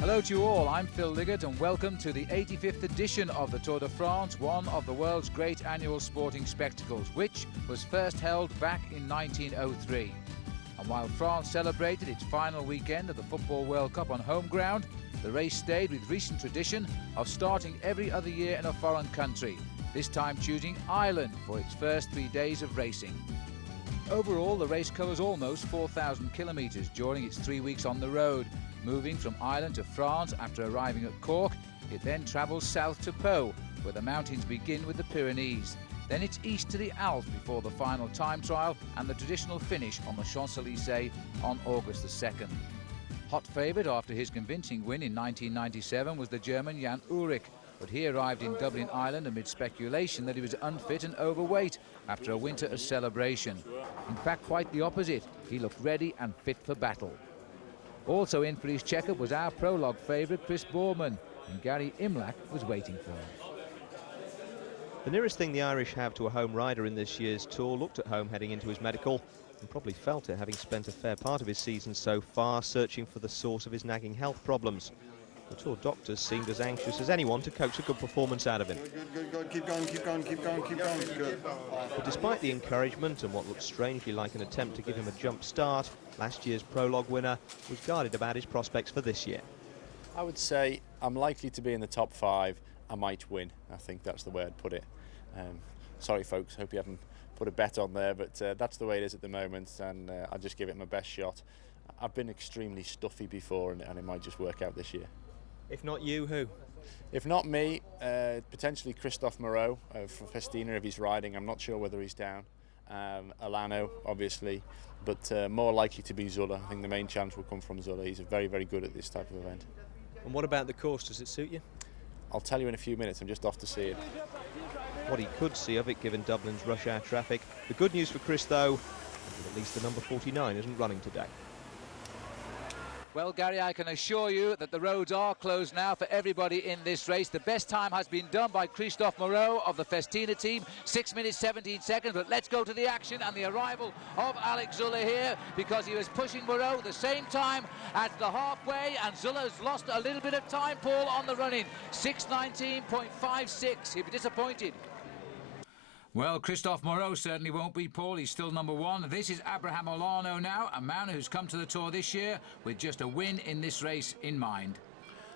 Hello to you all, I'm Phil Liggett and welcome to the 85th edition of the Tour de France, one of the world's great annual sporting spectacles, which was first held back in 1903. And while France celebrated its final weekend of the Football World Cup on home ground, the race stayed with recent tradition of starting every other year in a foreign country, this time choosing Ireland for its first 3 days of racing. Overall, the race covers almost 4,000 kilometres during its 3 weeks on the road. Moving from Ireland to France after arriving at Cork, it then travels south to Pau, where the mountains begin with the Pyrenees. Then it's east to the Alps before the final time trial and the traditional finish on the Champs-Élysées on August the 2nd. Hot favourite after his convincing win in 1997 was the German Jan Ullrich, but he arrived in Dublin, Ireland amid speculation that he was unfit and overweight after a winter of celebration. In fact, quite the opposite. He looked ready and fit for battle. Also in for his checkup was our prologue favourite Chris Boardman, and Gary Imlach was waiting for him. The nearest thing the Irish have to a home rider in this year's Tour looked at home heading into his medical and probably felt it, having spent a fair part of his season so far searching for the source of his nagging health problems. The Tour doctors seemed as anxious as anyone to coax a good performance out of him. Good. Keep going. Good. But despite the encouragement and what looked strangely like an attempt to give him a jump start, last year's prologue winner was guarded about his prospects for this year. I would say I'm likely to be in the top 5. I might win. I think that's the way I'd put it. Sorry folks, hope you haven't put a bet on there, but that's the way it is at the moment, and I'll just give it my best shot. I've been extremely stuffy before, and it might just work out this year. If not you, who? If not me, potentially Christophe Rinero from Festina if he's riding. I'm not sure whether he's down. Olano, obviously, but more likely to be Zuller. I think the main chance will come from Zuller. He's very, very good at this type of event. And what about the course? Does it suit you? I'll tell you in a few minutes. I'm just off to see it. What he could see of it, given Dublin's rush hour traffic. The good news for Chris, though, is that at least the number 49 isn't running today. Well, Gary, I can assure you that the roads are closed now for everybody in this race. The best time has been done by Christophe Rinero of the Festina team, 6 minutes 17 seconds. But let's go to the action and the arrival of Alex Zuller here, because he was pushing Rinero the same time at the halfway, and Zuller's lost a little bit of time, Paul, on the run-in. 6:19.56. He'll be disappointed. Well, Christophe Rinero certainly won't be, Paul. He's still number 1. This is Abraham Olano now, a man who's come to the Tour this year with just a win in this race in mind.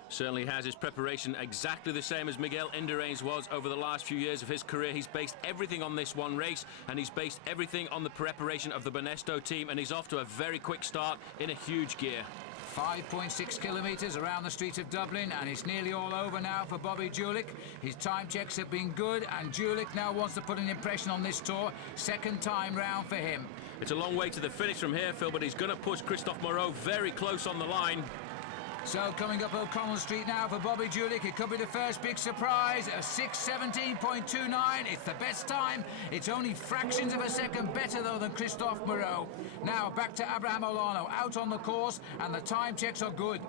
Certainly has his preparation exactly the same as Miguel Indurain's was over the last few years of his career. He's based everything on this one race, and he's based everything on the preparation of the Banesto team, and he's off to a very quick start in a huge gear. 5.6 kilometres around the streets of Dublin, and it's nearly all over now for Bobby Julich. His time checks have been good, and Julich now wants to put an impression on this Tour. Second time round for him. It's a long way to the finish from here, Phil, but he's going to push Christophe Rinero very close on the line. So coming up O'Connell Street now for Bobby Julich. It could be the first big surprise. A 6:17.29. It's the best time. It's only fractions of a second better though than Christophe Rinero. Now back to Abraham Olano out on the course, and the time checks are good.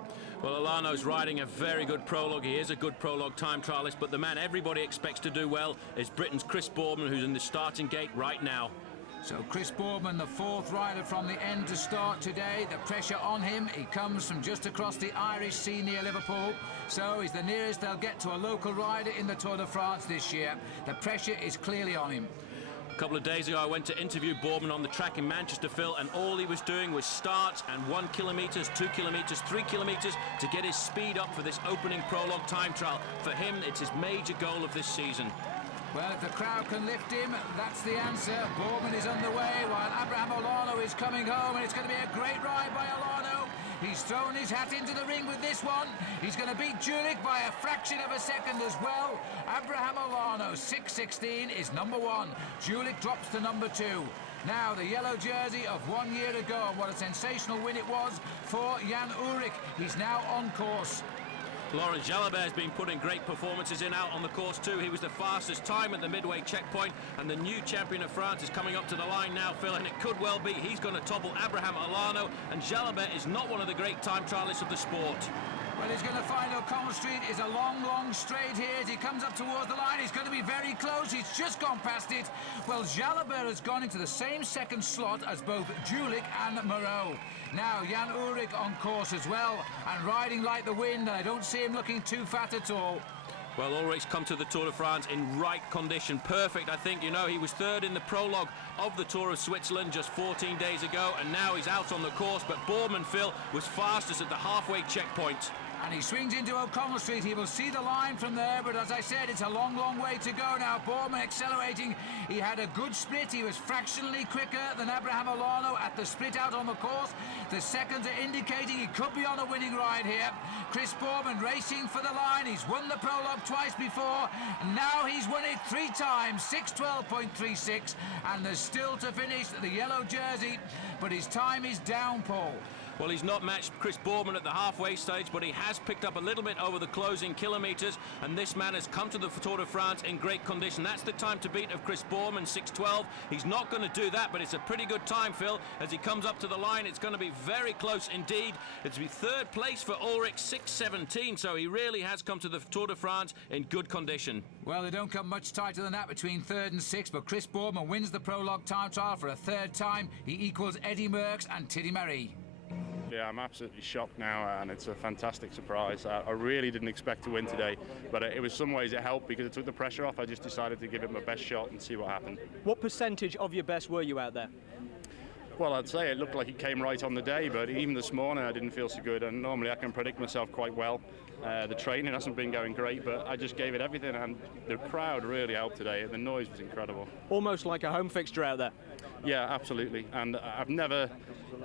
Well, Olano's riding a very good prologue. He is a good prologue time trialist, but the man everybody expects to do well is Britain's Chris Boardman, who's in the starting gate right now. So Chris Boardman, the 4th rider from the end to start today. The pressure on him. He comes from just across the Irish Sea near Liverpool. So he's the nearest they'll get to a local rider in the Tour de France this year. The pressure is clearly on him. A couple of days ago I went to interview Boardman on the track in Manchester, Phil, and all he was doing was starts and 1 kilometre, 2 kilometres, 3 kilometres to get his speed up for this opening prologue time trial. For him, it's his major goal of this season. Well, if the crowd can lift him, that's the answer. Boardman is underway while Abraham Olano is coming home, and it's going to be a great ride by Olano. He's thrown his hat into the ring with this one. He's going to beat Julich by a fraction of a second as well. Abraham Olano, 6:16, is number 1. Julich drops to number 2. Now the yellow jersey of 1 year ago, and what a sensational win it was for Jan Ullrich. He's now on course. Laurent Jalabert has been putting great performances in out on the course too. He was the fastest time at the midway checkpoint, and the new champion of France is coming up to the line now, Phil, and it could well be he's going to topple Abraham Olano, and Jalabert is not one of the great time trialists of the sport. Well, he's going to find O'Connell Street is a long, long straight here. As he comes up towards the line, he's going to be very close. He's just gone past it. Well, Jalabert has gone into the same second slot as both Julich and Moreau. Now, Jan Ullrich on course as well, and riding like the wind. I don't see him looking too fat at all. Well, Ulrich's come to the Tour de France in right condition. Perfect, I think. You know, he was third in the prologue of the Tour of Switzerland just 14 days ago, and now he's out on the course. But Boardman, Phil, was fastest at the halfway checkpoint. And he swings into O'Connell Street. He will see the line from there, but as I said, it's a long, long way to go now. Boardman accelerating. He had a good split. He was fractionally quicker than Abraham Olano at the split out on the course. The seconds are indicating he could be on a winning ride here. Chris Boardman racing for the line. He's won the prologue twice before, and now he's won it 3 times, 6:12.36, and there's still to finish the yellow jersey, but his time is down, Paul. Well, he's not matched Chris Boardman at the halfway stage, but he has picked up a little bit over the closing kilometres, and this man has come to the Tour de France in great condition. That's the time to beat of Chris Boardman, 6:12. He's not going to do that, but it's a pretty good time, Phil. As he comes up to the line, it's going to be very close indeed. It's to be third place for Ulrich, 6:17, so he really has come to the Tour de France in good condition. Well, they don't come much tighter than that between third and sixth, but Chris Boardman wins the prologue time trial for a third time. He equals Eddie Merckx and Thierry Marie. Yeah, I'm absolutely shocked now, and it's a fantastic surprise. I really didn't expect to win today, but it was some ways it helped because it took the pressure off. I just decided to give it my best shot and see what happened. What percentage of your best were you out there? Well, I'd say it looked like it came right on the day, but even this morning I didn't feel so good, and normally I can predict myself quite well. The training hasn't been going great, but I just gave it everything, and the crowd really helped today. The noise was incredible. Almost like a home fixture out there. Yeah, absolutely, and I've never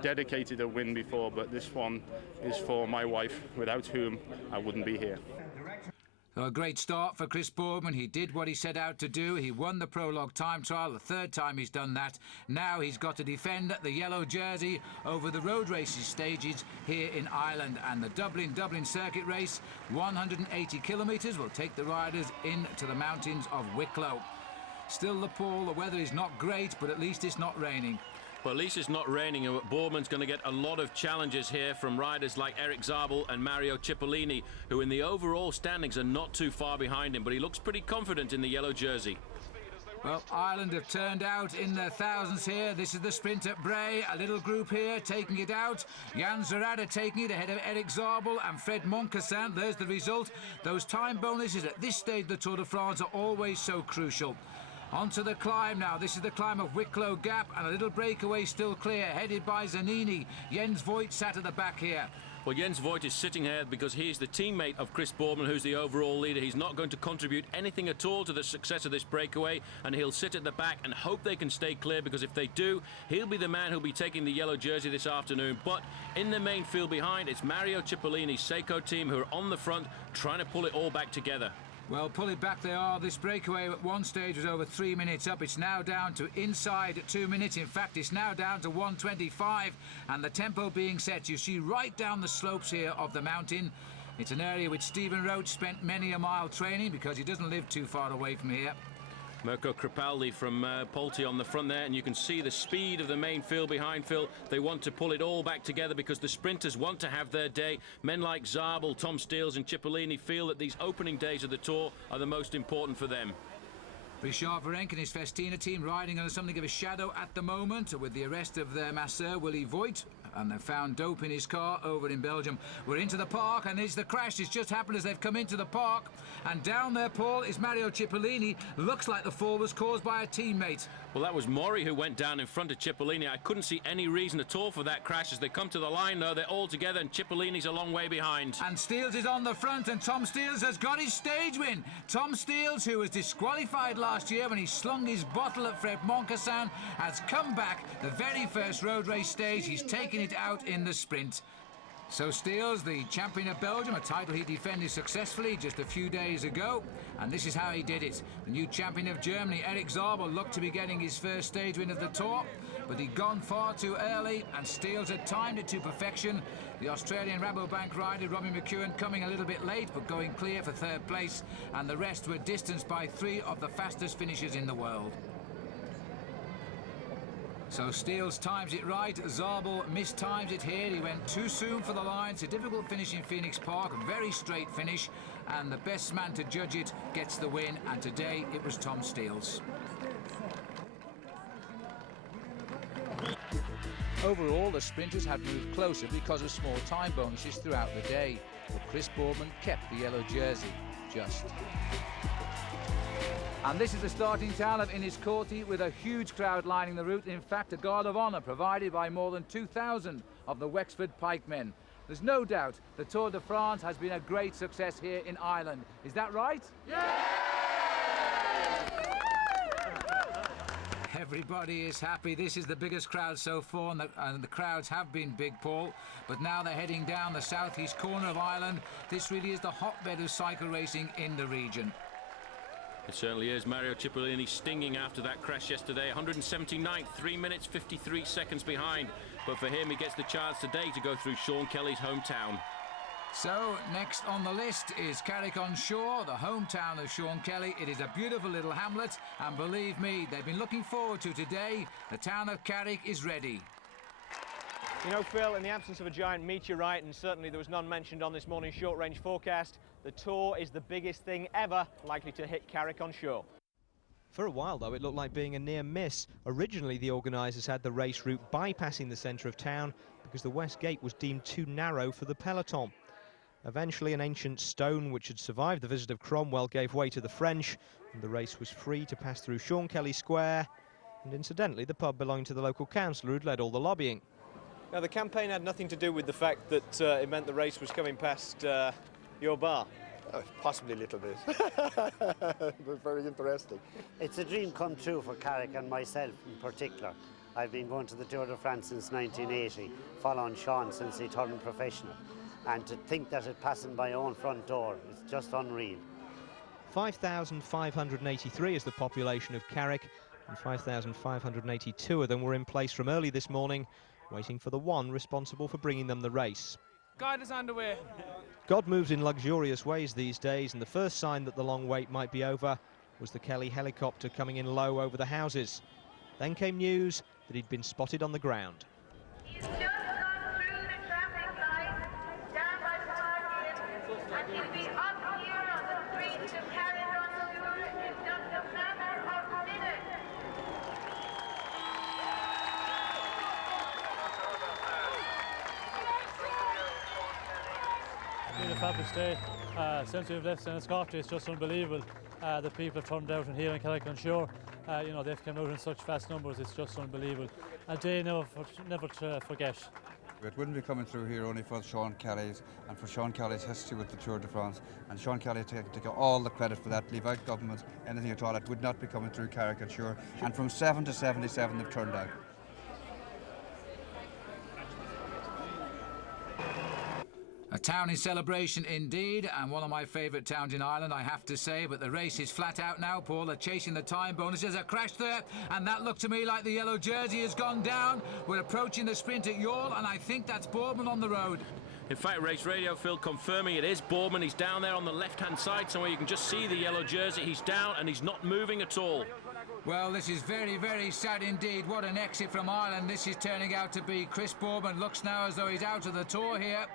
dedicated a win before, but this one is for my wife, without whom I wouldn't be here. So a great start for Chris Boardman. He did what he set out to do. He won the prologue time trial, the third time he's done that. Now he's got to defend the yellow jersey over the road races stages here in Ireland. And the Dublin circuit race, 180 kilometres, will take the riders into the mountains of Wicklow. Still, Paul, the weather is not great, but at least it's not raining. Well, at least it's not raining, and Boardman's going to get a lot of challenges here from riders like Erik Zabel and Mario Cipollini, who in the overall standings are not too far behind him, but he looks pretty confident in the yellow jersey. Well, Ireland have turned out in their thousands here. This is the sprint at Bray. A little group here taking it out. Jan Zerada taking it ahead of Erik Zabel and Fred Moncassin. There's the result. Those time bonuses at this stage of the Tour de France are always so crucial. Onto the climb now. This is the climb of Wicklow Gap, and a little breakaway still clear, headed by Zanini. Jens Voigt sat at the back here. Well, Jens Voigt is sitting here because he's the teammate of Chris Boardman, who's the overall leader. He's not going to contribute anything at all to the success of this breakaway, and he'll sit at the back and hope they can stay clear, because if they do, he'll be the man who'll be taking the yellow jersey this afternoon. But in the main field behind, it's Mario Cipollini's Seiko team who are on the front, trying to pull it all back together. Well, pull it back they are. This breakaway at one stage was over 3 minutes up. It's now down to inside 2 minutes. In fact, it's now down to 1:25, and the tempo being set, you see, right down the slopes here of the mountain. It's an area which Stephen Roach spent many a mile training, because he doesn't live too far away from here. Mirko Crepaldi from Polti on the front there, and you can see the speed of the main field behind, Phil. They want to pull it all back together because the sprinters want to have their day. Men like Zabel, Tom Steels and Cipollini feel that these opening days of the Tour are the most important for them. Richard Virenque and his Festina team riding under something of a shadow at the moment, with the arrest of their masseur, Willy Voigt, and they've found dope in his car over in Belgium. We're into the park, and it's the crash. It's just happened as they've come into the park. And down there, Paul, is Mario Cipollini. Looks like the fall was caused by a teammate. Well, that was Mori who went down in front of Cipollini. I couldn't see any reason at all for that crash. As they come to the line, though, they're all together, and Cipollini's a long way behind. And Steels is on the front, and Tom Steels has got his stage win. Tom Steels, who was disqualified last year when he slung his bottle at Fred Moncassin, has come back the very first road race stage. He's taken it out in the sprint. So Steels, the champion of Belgium, a title he defended successfully just a few days ago, and this is how he did it. The new champion of Germany, Erik Zabel, looked to be getting his first stage win of the Tour, but he'd gone far too early, and Steels had timed it to perfection. The Australian Rabobank rider, Robbie McEwen, coming a little bit late, but going clear for third place, and the rest were distanced by 3 of the fastest finishers in the world. So Steels times it right, Zabel mistimes it here. He went too soon for the line. It's a difficult finish in Phoenix Park, a very straight finish, and the best man to judge it gets the win, and today it was Tom Steels. Overall, the sprinters had moved closer because of small time bonuses throughout the day, but Chris Boardman kept the yellow jersey, just. And this is the starting town of Enniscorthy with a huge crowd lining the route. In fact, a guard of honour provided by more than 2,000 of the Wexford pikemen. There's no doubt the Tour de France has been a great success here in Ireland. Is that right? Yeah! Everybody is happy. This is the biggest crowd so far, and the crowds have been big, Paul. But now they're heading down the southeast corner of Ireland. This really is the hotbed of cycle racing in the region. It certainly is. Mario Cipollini stinging after that crash yesterday. 179th, 3 minutes 53 seconds behind. But for him, he gets the chance today to go through Sean Kelly's hometown. So next on the list is Carrick-on-Shore, the hometown of Sean Kelly. It is a beautiful little hamlet, and believe me, they've been looking forward to today. The town of Carrick is ready. You know, Phil, in the absence of a giant meteorite, and certainly there was none mentioned on this morning's short-range forecast, the Tour is the biggest thing ever likely to hit Carrick-on-Shore. For a while, though, it looked like being a near miss. Originally, the organisers had the race route bypassing the centre of town because the West Gate was deemed too narrow for the peloton. Eventually, an ancient stone which had survived the visit of Cromwell gave way to the French, and the race was free to pass through Sean Kelly Square, and incidentally, the pub belonged to the local councillor who'd led all the lobbying. Now, the campaign had nothing to do with the fact that it meant the race was coming past your bar. Possibly a little bit. It was very interesting. It's a dream come true for Carrick and myself in particular. I've been going to the Tour de France since 1980, following Sean since he turned professional. And to think that it passed in my own front door, it's just unreal. 5,583 is the population of Carrick, and 5,582 of them were in place from early this morning, waiting for the one responsible for bringing them the race. God is on the way. God moves in luxurious ways these days, and the first sign that the long wait might be over was the Kelly helicopter coming in low over the houses. Then came news that he'd been spotted on the ground. He's just gone through the traffic light, down by Borden, and he'll be up here on the streets of Carrick-on-Shore in just a matter of minutes. It's been a fabulous day. Since we've left Enniscorthy, it's just unbelievable. The people have turned out in here in Carrick-on-Shore. You know, they've come out in such vast numbers, it's just unbelievable. A day never to forget. It wouldn't be coming through here only for Sean Kelly's and for Sean Kelly's history with the Tour de France. And Sean Kelly take all the credit for that, leave out government, anything at all. It would not be coming through Carrick-on-Shore. And from 7 to 77 they've turned out. A town in celebration indeed, and one of my favourite towns in Ireland, I have to say, but the race is flat out now, Paul. They're chasing the time bonus. There's a crash there, and that looked to me like the yellow jersey has gone down. We're approaching the sprint at Youghal, and I think that's Boardman on the road. In fact, Race Radio, Phil, confirming it is Boardman. He's down there on the left-hand side somewhere. You can just see the yellow jersey. He's down, and he's not moving at all. Well, this is very, very sad indeed. What an exit from Ireland this is turning out to be. Chris Boardman looks now as though he's out of the Tour here.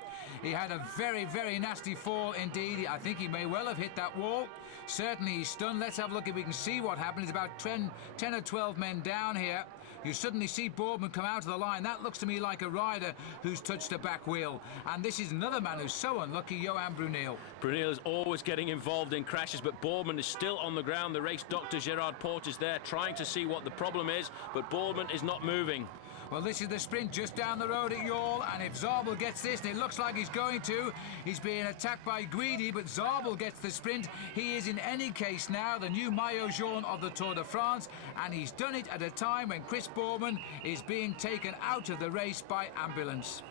He had a very, very nasty fall indeed. I think he may well have hit that wall. Certainly he's stunned. Let's have a look if we can see what happened. There's about 10 or 12 men down here. You suddenly see Boardman come out of the line. That looks to me like a rider who's touched the back wheel. And this is another man who's so unlucky, Johan Bruneel. Bruneel is always getting involved in crashes, but Boardman is still on the ground. The race doctor, Gerard Porte, is there trying to see what the problem is, but Boardman is not moving. Well, this is the sprint just down the road at Youghal, and if Zabel gets this, and it looks like he's going to, he's being attacked by Guidi, but Zabel gets the sprint. He is in any case now the new maillot jaune of the Tour de France, and he's done it at a time when Chris Boardman is being taken out of the race by ambulance.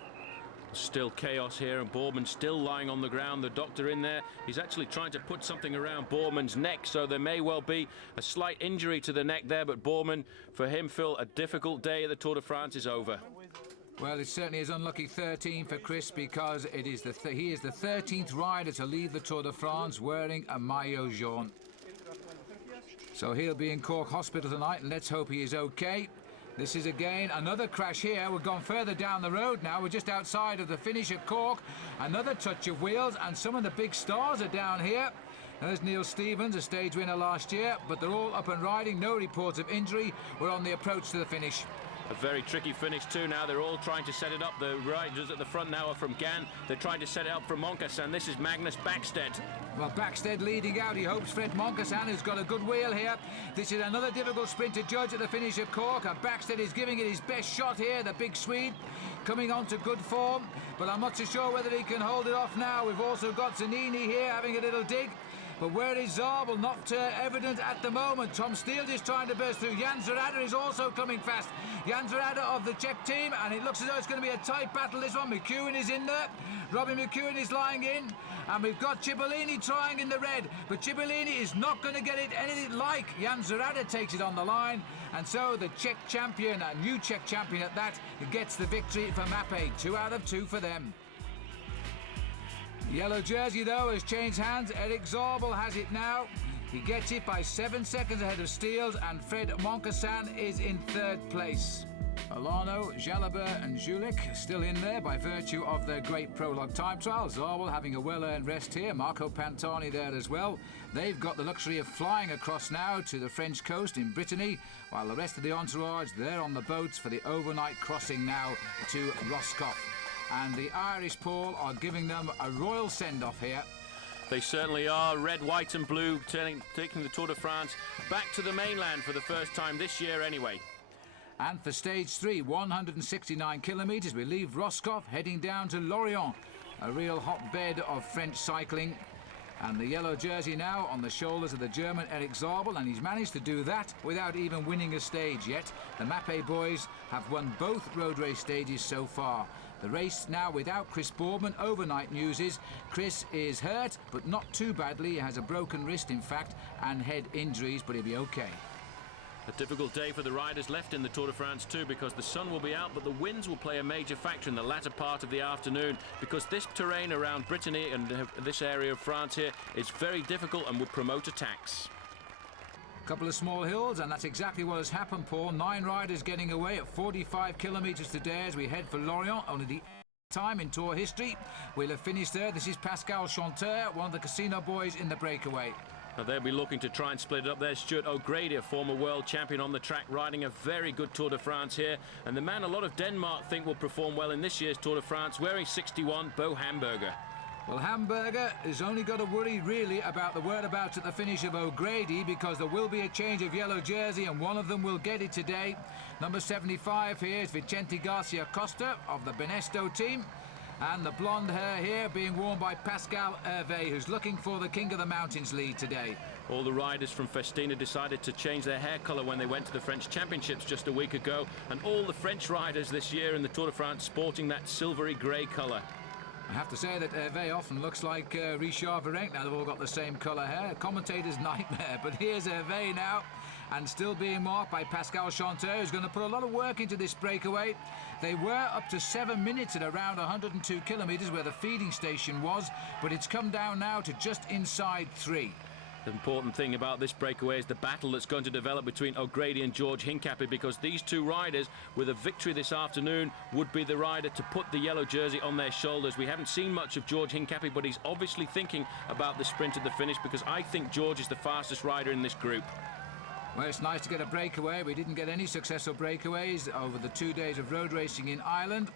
Still chaos here, and Boardman still lying on the ground. The doctor in there, he's actually trying to put something around Boardman's neck, so there may well be a slight injury to the neck there, but Boardman, for him, Phil, a difficult day at the Tour de France is over. Well, it certainly is unlucky 13 for Chris, because it is he is the 13th rider to leave the Tour de France wearing a maillot jaune. So he'll be in Cork Hospital tonight, and let's hope he is okay. This is again another crash here. We've gone further down the road now. We're just outside of the finish at Cork. Another touch of wheels, and some of the big stars are down here. There's Neil Stevens, a stage winner last year, but they're all up and riding. No reports of injury. We're on the approach to the finish. A very tricky finish too now. They're all trying to set it up. The riders at the front now are from Gan. They're trying to set it up for Moncassin. This is Magnus Backstedt. Well, Backstedt leading out. He hopes Fred Moncassin has got a good wheel here. This is another difficult sprint to judge at the finish of Cork. And Backstedt is giving it his best shot here, the big Swede, coming on to good form. But I'm not so sure whether he can hold it off now. We've also got Zanini here having a little dig. But where is Zabel? Not evident at the moment. Tom Steele is trying to burst through. Jan Zarada is also coming fast. Jan Zarada of the Czech team, and it looks as though it's going to be a tight battle, this one. McEwen is in there. Robbie McEwen is lying in. And we've got Cipollini trying in the red. But Cipollini is not going to get it anything like. Jan Zarada takes it on the line. And so the Czech champion, a new Czech champion at that, gets the victory for Mapei. 2 out of 2 for them. Yellow jersey, though, has changed hands. Erik Zabel has it now. He gets it by 7 seconds ahead of Steels, and Fred Moncassin is in 3rd place. Olano, Jalabert and Julich still in there by virtue of their great prologue time trial. Zabel having a well-earned rest here. Marco Pantani there as well. They've got the luxury of flying across now to the French coast in Brittany, while the rest of the entourage, they're on the boats for the overnight crossing now to Roscoff. And the Irish, Paul, are giving them a royal send-off here. They certainly are. Red, white and blue taking the Tour de France back to the mainland for the first time this year anyway. And for stage 3, 169 kilometres, we leave Roscoff heading down to Lorient, a real hotbed of French cycling. And the yellow jersey now on the shoulders of the German Erik Zabel, and he's managed to do that without even winning a stage yet. The Mapei boys have won both road race stages so far. The race now without Chris Boardman. Overnight news is Chris is hurt, but not too badly. He has a broken wrist, in fact, and head injuries, but he'll be okay. A difficult day for the riders left in the Tour de France too, because the sun will be out, but the winds will play a major factor in the latter part of the afternoon, because this terrain around Brittany and this area of France here is very difficult and will promote attacks. A couple of small hills, and that's exactly what has happened, Paul. 9 riders getting away at 45 kilometres today as we head for Lorient. Only the time in Tour history. We'll have finished there. This is Pascal Chanteur, one of the Casino boys in the breakaway. Now they'll be looking to try and split it up. There's Stuart O'Grady, a former world champion on the track, riding a very good Tour de France here. And the man a lot of Denmark think will perform well in this year's Tour de France, wearing 61, Bo Hamburger. Well, Hamburger has only got to worry really about the whereabouts at the finish of O'Grady, because there will be a change of yellow jersey and one of them will get it today. Number 75 here is Vincente Garcia Costa of the Benesto team. And the blonde hair here being worn by Pascal Hervé, who's looking for the King of the Mountains lead today. All the riders from Festina decided to change their hair colour when they went to the French Championships just a week ago. And all the French riders this year in the Tour de France sporting that silvery grey colour. I have to say that Hervé often looks like Richard Virenque. Now they've all got the same colour hair. Commentator's nightmare. But here's Hervé now, and still being marked by Pascal Chanteur, who's going to put a lot of work into this breakaway. They were up to 7 minutes at around 102 kilometres where the feeding station was, but it's come down now to just inside 3. The important thing about this breakaway is the battle that's going to develop between O'Grady and George Hincapie, because these two riders, with a victory this afternoon, would be the rider to put the yellow jersey on their shoulders. We haven't seen much of George Hincapie, but he's obviously thinking about the sprint at the finish, because I think George is the fastest rider in this group. Well, it's nice to get a breakaway. We didn't get any successful breakaways over the 2 days of road racing in Ireland.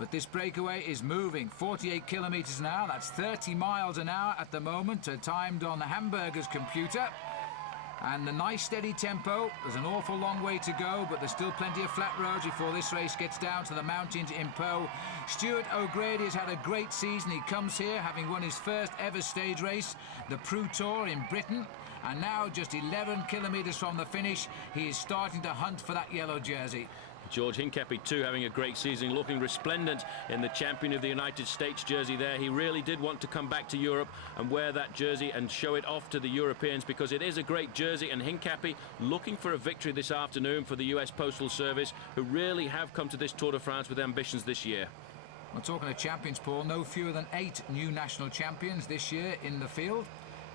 But this breakaway is moving. 48 kilometres an hour. That's 30 miles an hour at the moment, timed on Hamburger's computer. And the nice steady tempo. There's an awful long way to go, but there's still plenty of flat roads before this race gets down to the mountains in Pau. Stuart O'Grady has had a great season. He comes here having won his first ever stage race, the Prou Tour in Britain. And now, just 11 kilometres from the finish, he is starting to hunt for that yellow jersey. George Hincapie too having a great season, looking resplendent in the champion of the United States jersey there. He really did want to come back to Europe and wear that jersey and show it off to the Europeans, because it is a great jersey. And Hincapie looking for a victory this afternoon for the US Postal Service, who really have come to this Tour de France with ambitions this year. We're talking of champions, Paul. No fewer than 8 new national champions this year in the field.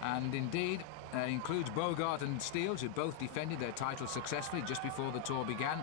And indeed, includes Bogart and Steels, who both defended their titles successfully just before the Tour began.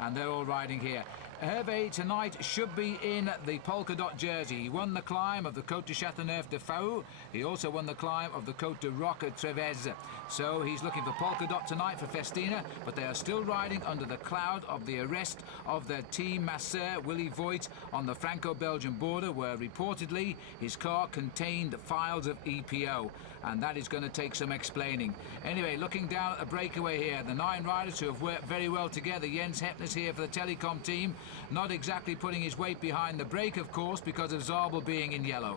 and they're all riding here. Hervé tonight should be in the polka dot jersey. He won the climb of the Côte de Châteauneuf-de-Faux. He also won the climb of the Côte de Roque-Trevez. So he's looking for polka dot tonight for Festina, but they are still riding under the cloud of the arrest of their team masseur, Willy Voigt, on the Franco-Belgian border, where reportedly his car contained files of EPO. And that is going to take some explaining. Anyway, looking down at the breakaway here, the 9 riders who have worked very well together. Jens Heppner's here for the Telecom team, not exactly putting his weight behind the brake, of course, because of Zabel being in yellow.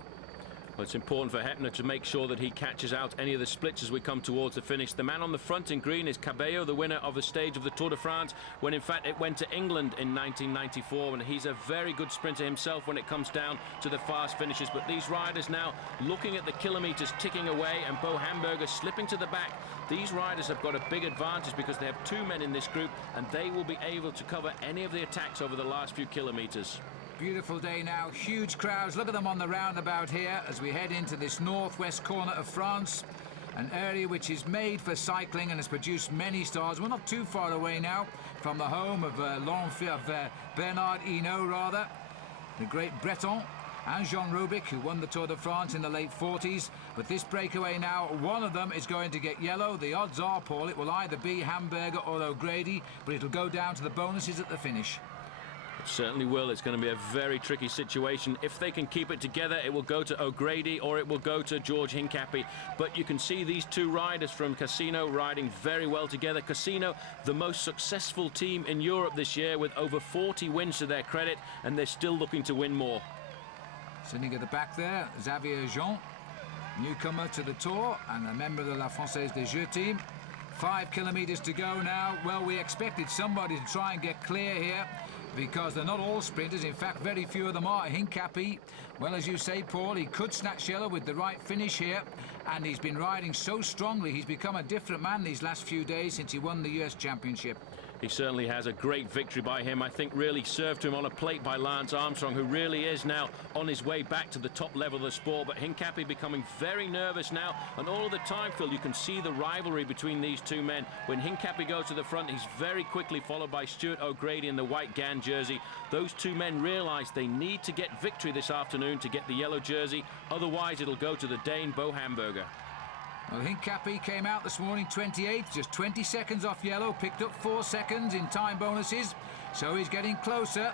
Well, it's important for Heppner to make sure that he catches out any of the splits as we come towards the finish. The man on the front in green is Cabello, the winner of the stage of the Tour de France, when in fact it went to England in 1994, and he's a very good sprinter himself when it comes down to the fast finishes. But these riders now looking at the kilometres ticking away, and Bo Hamburger slipping to the back. These riders have got a big advantage because they have 2 men in this group, and they will be able to cover any of the attacks over the last few kilometres. Beautiful day now, huge crowds. Look at them on the roundabout here as we head into this northwest corner of France, an area which is made for cycling and has produced many stars. We're not too far away now from the home of Bernard Hinault, rather, the great Breton, and Jan Ullrich, who won the Tour de France in the late 40s. But this breakaway now, one of them is going to get yellow. The odds are, Paul, it will either be Hamburger or O'Grady, but it'll go down to the bonuses at the finish. It certainly will. It's going to be a very tricky situation. If they can keep it together, it will go to O'Grady or it will go to George Hincapie. But you can see these 2 riders from Casino riding very well together. Casino, the most successful team in Europe this year, with over 40 wins to their credit, and they're still looking to win more. Sitting at the back there, Xavier Jean, newcomer to the Tour and a member of the La Française des Jeux team. 5 kilometres to go now. Well, we expected somebody to try and get clear here, because they're not all sprinters. In fact, very few of them are. Hincapie, well, as you say, Paul, he could snatch yellow with the right finish here, and he's been riding so strongly. He's become a different man these last few days since he won the US Championship. He certainly has a great victory by him. I think really served to him on a plate by Lance Armstrong, who really is now on his way back to the top level of the sport. But Hincapie becoming very nervous now, and all of the time, Phil, you can see the rivalry between these 2 men. When Hincapie goes to the front, he's very quickly followed by Stuart O'Grady in the white Gann jersey. Those 2 men realise they need to get victory this afternoon to get the yellow jersey. Otherwise, it'll go to the Dane Bo Hamburger. Well, Hincapie came out this morning 28th, just 20 seconds off yellow, picked up 4 seconds in time bonuses, so he's getting closer.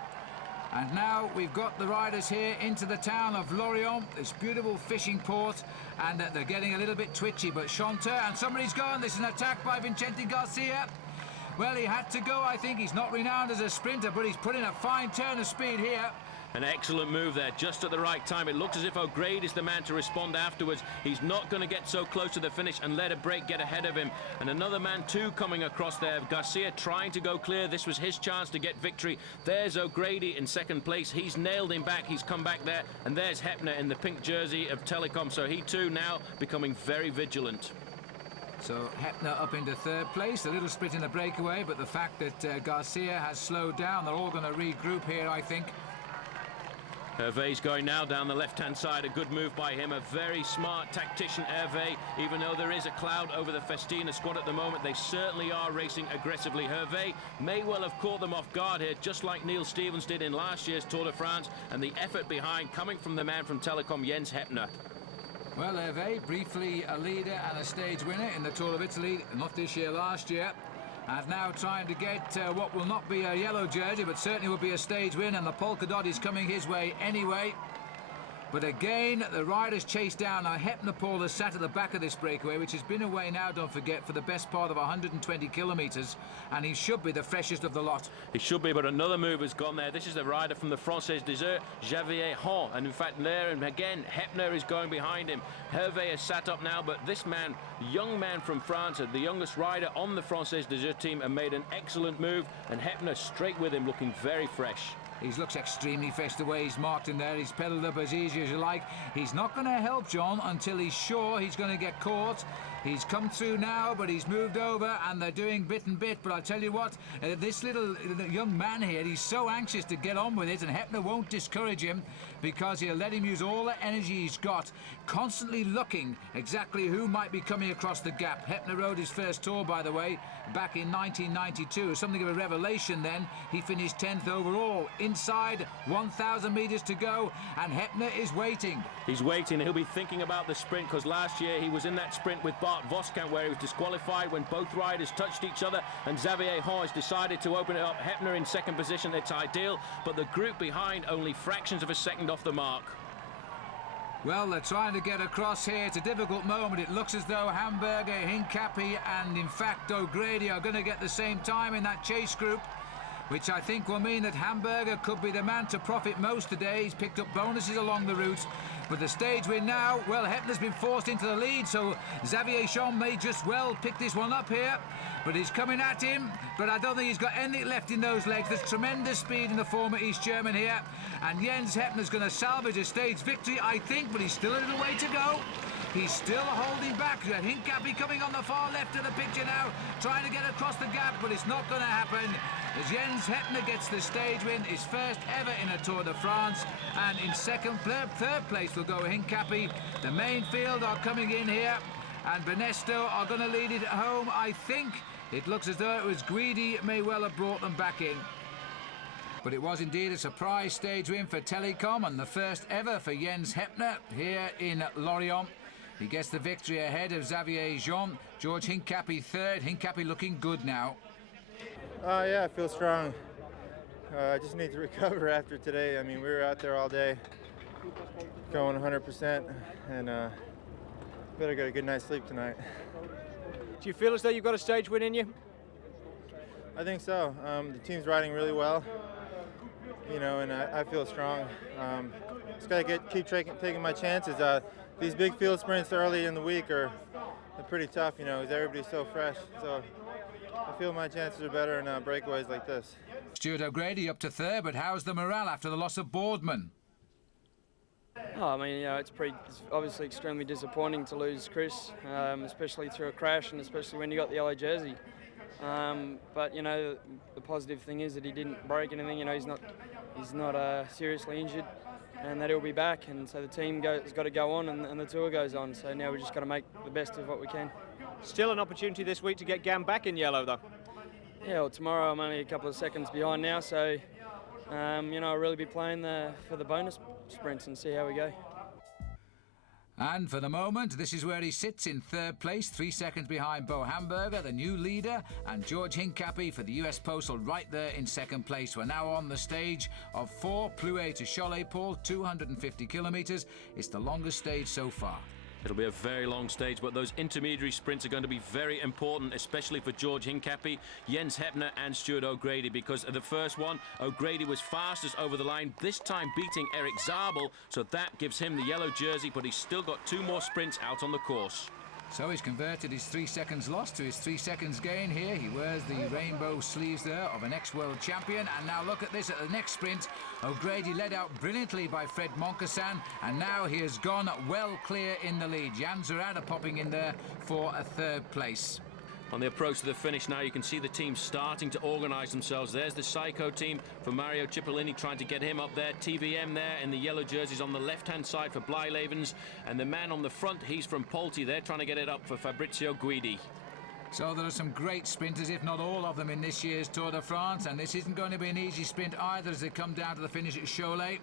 And now we've got the riders here into the town of Lorient, this beautiful fishing port, and they're getting a little bit twitchy, but Chanteur, and somebody's gone. This is an attack by Vincente Garcia. Well, he had to go, I think. He's not renowned as a sprinter, but he's put in a fine turn of speed here. An excellent move there, just at the right time. It looks as if O'Grady is the man to respond afterwards. He's not going to get so close to the finish and let a break get ahead of him. And another man too coming across there. Garcia trying to go clear. This was his chance to get victory. There's O'Grady in second place. He's nailed him back. He's come back there. And there's Heppner in the pink jersey of Telecom. So he too now becoming very vigilant. So Heppner up into 3rd place, a little split in the breakaway, but the fact that Garcia has slowed down, they're all going to regroup here, I think. Hervé's going now down the left-hand side. A good move by him. A very smart tactician, Hervé. Even though there is a cloud over the Festina squad at the moment, they certainly are racing aggressively. Hervé may well have caught them off guard here, just like Neil Stevens did in last year's Tour de France, and the effort behind coming from the man from Telecom, Jens Heppner. Well, Hervé, briefly a leader and a stage winner in the Tour of Italy, not this year, last year. And now trying to get what will not be a yellow jersey, but certainly will be a stage win, and the polka dot is coming his way anyway. But again, the riders chase down. Now, Heppner, Paul, has sat at the back of this breakaway, which has been away now, don't forget, for the best part of 120 kilometres, and he should be the freshest of the lot. He should be, but another move has gone there. This is the rider from the Française des Jeux, Xavier Jean, and in fact there, and again, Heppner is going behind him. Hervé has sat up now, but this man, young man from France, the youngest rider on the Française des Jeux team, and made an excellent move, and Heppner straight with him, looking very fresh. He looks extremely fresh the way he's marked him there. He's pedalled up as easy as you like. He's not going to help John until he's sure he's going to get caught. He's come through now, but he's moved over, and they're doing bit and bit. But I'll tell you what, this little young man here, he's so anxious to get on with it, and Heppner won't discourage him. because he'll let him use all the energy he's got, constantly looking exactly who might be coming across the gap. Heppner rode his first Tour, by the way, back in 1992. Something of a revelation then. He finished 10th overall. Inside 1,000 metres to go, and Heppner is waiting. He's waiting. He'll be thinking about the sprint, because last year he was in that sprint with Bart Voskamp where he was disqualified when both riders touched each other, and Xavier Horn decided to open it up. Heppner in second position. It's ideal, but the group behind only fractions of a second off the mark. Well, they're trying to get across here. It's a difficult moment. It looks as though Hamburger, Hincapie and, in fact, O'Grady are going to get the same time in that chase group, which I think will mean that Hamburger could be the man to profit most today. He's picked up bonuses along the route. But the stage win now, well, Heppner's been forced into the lead, so Xavier Jean may just well pick this one up here. But he's coming at him, but I don't think he's got anything left in those legs. There's tremendous speed in the former East German here. And Jens Heppner's going to salvage a stage victory, I think, but he's still a little way to go. He's still holding back. Hincapie coming on the far left of the picture now, trying to get across the gap, but it's not going to happen. As Jens Heppner gets the stage win, his first ever in a Tour de France, and in third place will go Hincapie. The main field are coming in here, and Benesto are going to lead it at home, I think. It looks as though it was Guidi may well have brought them back in. But it was indeed a surprise stage win for Telecom, and the first ever for Jens Heppner here in Lorient. He gets the victory ahead of Xavier Jean. George Hincapie third. Hincapie looking good now. Yeah, I feel strong. I just need to recover after today. I mean, we were out there all day, going 100%, and better get a good night's sleep tonight. Do you feel as though you've got a stage win in you? I think so. The team's riding really well, you know, and I feel strong. Just gotta keep taking my chances. These big field sprints early in the week are pretty tough, you know, because everybody's so fresh. So I feel my chances are better in breakaways like this. Stuart O'Grady up to third, but how's the morale after the loss of Boardman? Oh, I mean, you know, it's obviously extremely disappointing to lose Chris, especially through a crash and especially when you got the yellow jersey. But you know, the positive thing is that he didn't break anything. You know, he's not seriously injured, and that he'll be back. And so the team has got to go on, and the tour goes on. So now we've just got to make the best of what we can. Still an opportunity this week to get Gam back in yellow, though. Yeah, well, tomorrow I'm only a couple of seconds behind now, so you know, I'll really be playing for the bonus sprints and see how we go. And for the moment, this is where he sits in third place, 3 seconds behind Bo Hamburger, the new leader, and George Hincapie for the US Postal right there in second place. We're now on the stage of 4 Plouay to Cholet-Paul, 250 kilometres. It's the longest stage so far. It'll be a very long stage, but those intermediary sprints are going to be very important, especially for George Hincapie, Jens Heppner and Stuart O'Grady, because the first one, O'Grady was fastest over the line, this time beating Erik Zabel, so that gives him the yellow jersey, but he's still got 2 more sprints out on the course. So he's converted his 3 seconds loss to his 3 seconds gain here. He wears the rainbow sleeves there of an ex-world champion. And now look at this at the next sprint. O'Grady led out brilliantly by Fred Moncassin, and now he has gone well clear in the lead. Jan Zurada popping in there for a third place. On the approach to the finish now, you can see the team starting to organise themselves. There's the Psycho team for Mario Cipollini trying to get him up there. TVM there in the yellow jerseys on the left-hand side for Blijlevens. And the man on the front, he's from Polti. They're trying to get it up for Fabrizio Guidi. So there are some great sprinters, if not all of them, in this year's Tour de France. And this isn't going to be an easy sprint either as they come down to the finish at Cholet.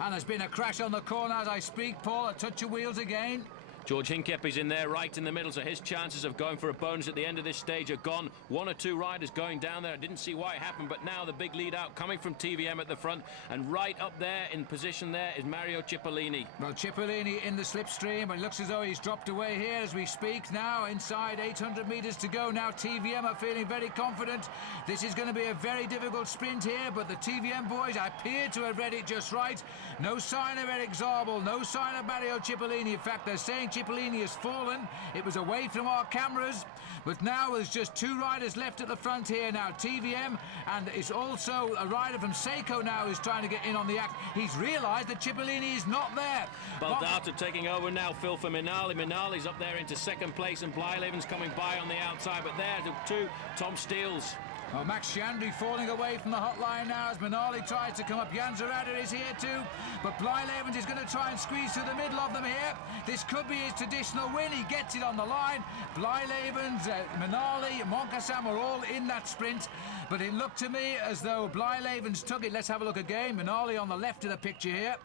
And there's been a crash on the corner as I speak, Paul. A touch of wheels again. George Hincapie's in there right in the middle, so his chances of going for a bonus at the end of this stage are gone. 1 or 2 riders going down there. I didn't see why it happened, but now the big lead out coming from TVM at the front, and right up there in position there is Mario Cipollini. Well, Cipollini in the slipstream, but it looks as though he's dropped away here as we speak. Now inside 800 metres to go. Now TVM are feeling very confident. This is going to be a very difficult sprint here, but the TVM boys appear to have read it just right. No sign of Erik Zabel, no sign of Mario Cipollini. In fact, they're saying Cipollini has fallen. It was away from our cameras, but now there's just 2 riders left at the front here now. TVM, and it's also a rider from Seiko now who's trying to get in on the act. He's realised that Cipollini is not there. Baldata taking over now, Phil, for Minali. Minali's up there into second place, and Blijlevens coming by on the outside, but there the 2 Tom Steele's. Oh, Max Chandry falling away from the hotline now as Manali tries to come up. Jan Ullrich is here too, but Blijlevens is going to try and squeeze through the middle of them here. This could be his traditional win. He gets it on the line. Blijlevens, Manali, Moncassin are all in that sprint, but it looked to me as though Blijlevens took it. Let's have a look again. Manali on the left of the picture here.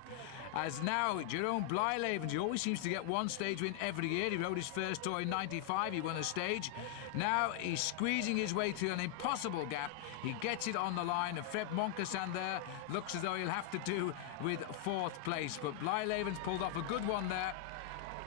As now, Jerome Blijlevens, he always seems to get one stage win every year. He rode his first tour in '95, he won a stage. Now he's squeezing his way through an impossible gap. He gets it on the line, and Fred Moncassin there looks as though he'll have to do with 4th place. But Blijlevens pulled off a good one there.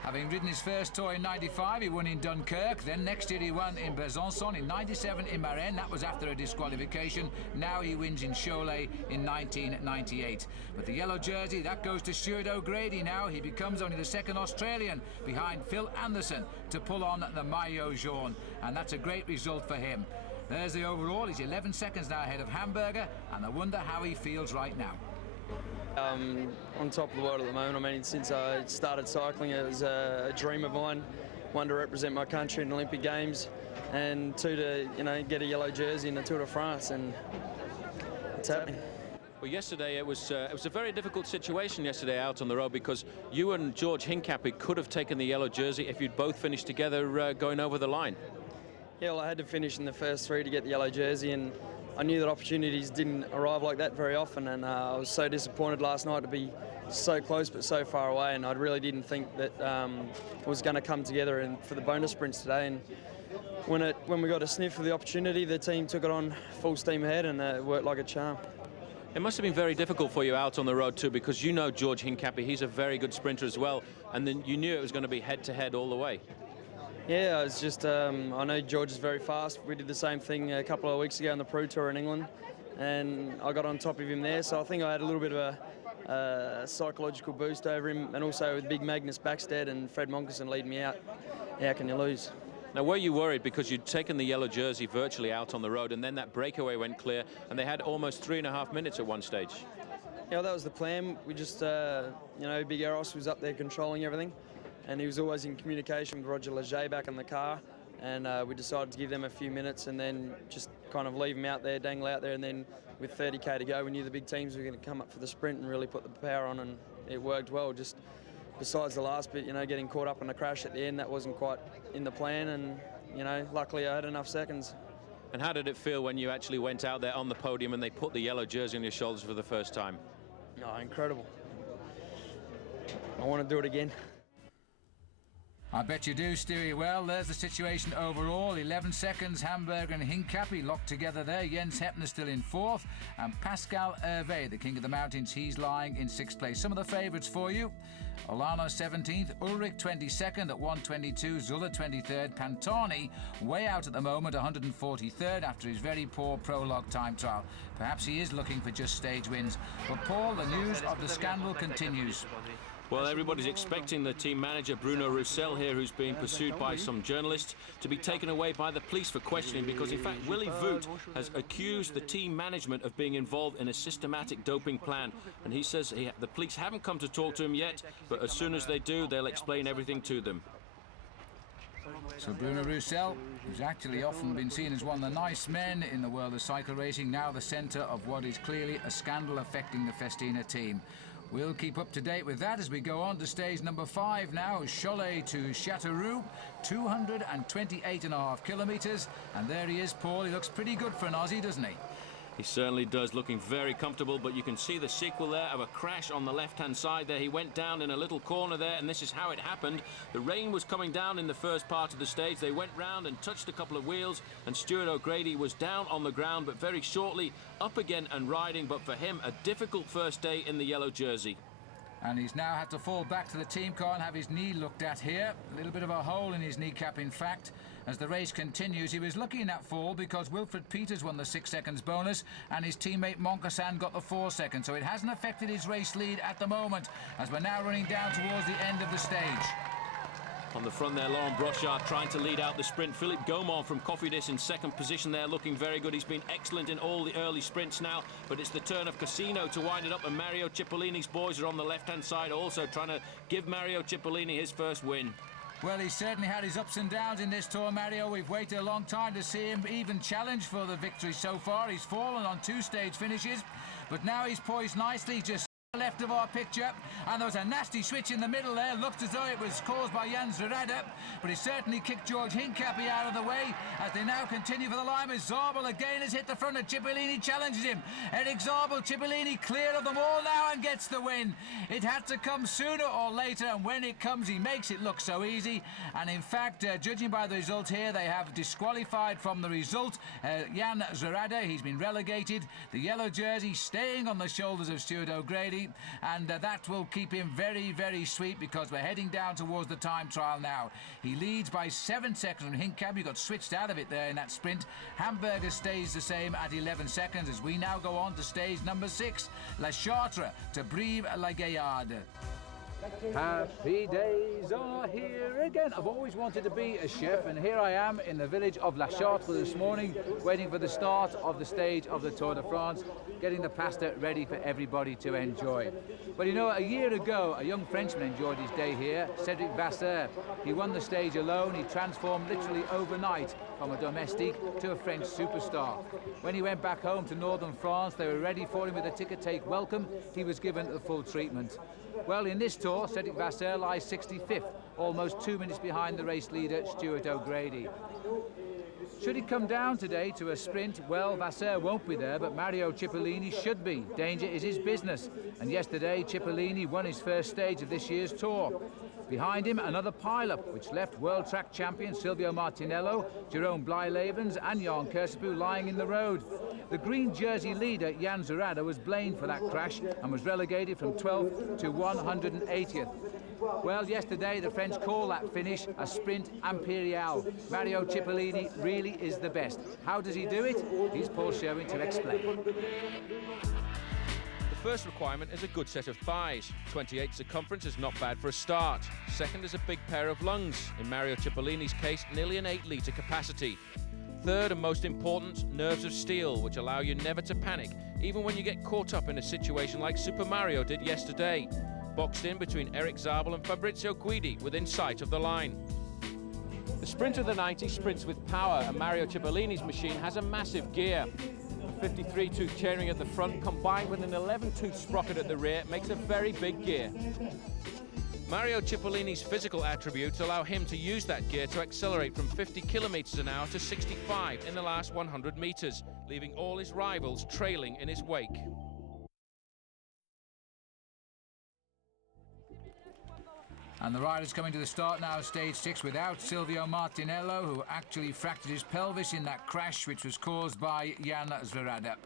Having ridden his first tour in '95, he won in Dunkirk. Then next year he won in Besançon, in '97 in Marennes. That was after a disqualification. Now he wins in Cholet in 1998. But the yellow jersey, that goes to Stuart O'Grady now. He becomes only the 2nd Australian behind Phil Anderson to pull on the maillot jaune. And that's a great result for him. There's the overall. He's 11 seconds now ahead of Hamburger. And I wonder how he feels right now. On top of the world at the moment. I mean, since I started cycling, it was a dream of mine. One, to represent my country in the Olympic Games, and 2, to get a yellow jersey in the Tour de France, and it's happening. Well, yesterday it was a very difficult situation yesterday out on the road, because you and George Hincapie could have taken the yellow jersey if you'd both finished together going over the line. Yeah, well, I had to finish in the first 3 to get the yellow jersey, and I knew that opportunities didn't arrive like that very often, and I was so disappointed last night to be so close but so far away, and I really didn't think that it was going to come together for the bonus sprints today. And when we got a sniff of the opportunity, the team took it on full steam ahead, and it worked like a charm. It must have been very difficult for you out on the road too, because you know George Hincapie, he's a very good sprinter as well, and then you knew it was going to be head-to-head all the way. Yeah, it's just, I know George is very fast. We did the same thing a couple of weeks ago on the Pro Tour in England, and I got on top of him there, so I think I had a little bit of a psychological boost over him, and also with big Magnus Backstead and Fred Moncassin leading me out. How can you lose? Now, were you worried because you'd taken the yellow jersey virtually out on the road, and then that breakaway went clear, and they had almost 3.5 minutes at one stage? Yeah, well, that was the plan. We just, Big Eros was up there controlling everything, and he was always in communication with Roger Leger back in the car, and we decided to give them a few minutes and then just kind of leave them out there, dangle out there, and then with 30k to go, we knew the big teams were going to come up for the sprint and really put the power on, and it worked well. Just besides the last bit, getting caught up in a crash at the end, that wasn't quite in the plan, and luckily I had enough seconds. And how did it feel when you actually went out there on the podium and they put the yellow jersey on your shoulders for the first time? Oh, incredible. I want to do it again. I bet you do, Stewie. Well, there's the situation overall. 11 seconds, Hamburger and Hincapie locked together there. Jens Heppner still in 4th. And Pascal Hervé, the king of the mountains, he's lying in 6th place. Some of the favourites for you. Olano 17th, Ulrich 22nd at 1:22, Zuller 23rd, Pantani way out at the moment, 143rd after his very poor prologue time trial. Perhaps he is looking for just stage wins. But Paul, the news of the scandal continues. Well, everybody's expecting the team manager, Bruno Roussel, here, who's being pursued by some journalists, to be taken away by the police for questioning, because, in fact, Willy Voet has accused the team management of being involved in a systematic doping plan. And he says the police haven't come to talk to him yet, but as soon as they do, they'll explain everything to them. So Bruno Roussel, who's actually often been seen as one of the nice men in the world of cycle racing, now the centre of what is clearly a scandal affecting the Festina team. We'll keep up to date with that as we go on to stage number 5 now, Cholet to Châteauroux, 228.5 kilometres, and there he is, Paul. He looks pretty good for an Aussie, doesn't he? He certainly does, looking very comfortable, but you can see the sequel there of a crash on the left-hand side there. He went down in a little corner there, and this is how it happened. The rain was coming down in the first part of the stage. They went round and touched a couple of wheels, and Stuart O'Grady was down on the ground, but very shortly up again and riding. But for him, a difficult first day in the yellow jersey. And he's now had to fall back to the team car and have his knee looked at here. A little bit of a hole in his kneecap, in fact. As the race continues, he was lucky in that fall because Wilfred Peters won the 6 seconds bonus and his teammate Moncassin got the 4 seconds. So it hasn't affected his race lead at the moment, as we're now running down towards the end of the stage. On the front there, Laurent Brochard trying to lead out the sprint. Philippe Gaumont from Cofidis in 2nd position there, looking very good. He's been excellent in all the early sprints now, but it's the turn of Casino to wind it up, and Mario Cipollini's boys are on the left-hand side also trying to give Mario Cipollini his first win. Well, he's certainly had his ups and downs in this tour, Mario. We've waited a long time to see him even challenge for the victory so far. He's fallen on 2 stage finishes, but now he's poised nicely, just left of our picture, and there was a nasty switch in the middle there. Looked as though it was caused by Jan Ullrich, but he certainly kicked George Hincapie out of the way as they now continue for the line. As Zabel again has hit the front, and Cipollini challenges him. Erik Zabel, Cipollini clear of them all now and gets the win. It had to come sooner or later, and when it comes he makes it look so easy. And in fact, judging by the result here, they have disqualified from the result Jan Ullrich. He's been relegated. The yellow jersey staying on the shoulders of Stuart O'Grady, and that will keep him very, very sweet, because we're heading down towards the time trial now. He leads by 7 seconds from Hincapie. Got switched out of it there in that sprint. Hamburger stays the same at 11 seconds as we now go on to stage number 6, La Chartre to Brive-la-Gaillarde. Happy days are here again. I've always wanted to be a chef, and here I am in the village of La Chartre this morning, waiting for the start of the stage of the Tour de France, getting the pasta ready for everybody to enjoy. But you know, a year ago, a young Frenchman enjoyed his day here, Cedric Vasseur. He won the stage alone. He transformed literally overnight from a domestique to a French superstar. When he went back home to northern France, they were ready for him with a ticker-take welcome. He was given the full treatment. Well, in this tour, Cedric Vasseur lies 65th, almost 2 minutes behind the race leader, Stuart O'Grady. Should he come down today to a sprint, well, Vasseur won't be there, but Mario Cipollini should be. Danger is his business. And yesterday, Cipollini won his first stage of this year's tour. Behind him, another pile-up, which left world track champion Silvio Martinello, Jerome Blylavens and Jan Ullrich lying in the road. The green jersey leader, Jan Ullrich, was blamed for that crash and was relegated from 12th to 180th. Well, yesterday the French call that finish a sprint imperial. Mario Cipollini really is the best. How does he do it? Here's Paul Sherwin to explain. The first requirement is a good set of thighs. 28 circumference is not bad for a start. Second is a big pair of lungs. In Mario Cipollini's case, nearly an 8-litre capacity. Third and most important, nerves of steel, which allow you never to panic, even when you get caught up in a situation like Super Mario did yesterday. Boxed in between Erik Zabel and Fabrizio Guidi, within sight of the line. The sprint of the 90 sprints with power, and Mario Cipollini's machine has a massive gear. A 53-tooth chainring at the front, combined with an 11-tooth sprocket at the rear, makes a very big gear. Mario Cipollini's physical attributes allow him to use that gear to accelerate from 50 kilometres an hour to 65 in the last 100 metres, leaving all his rivals trailing in his wake. And the riders coming to the start now of stage 6 without Silvio Martinello, who actually fractured his pelvis in that crash which was caused by Jan Ullrich.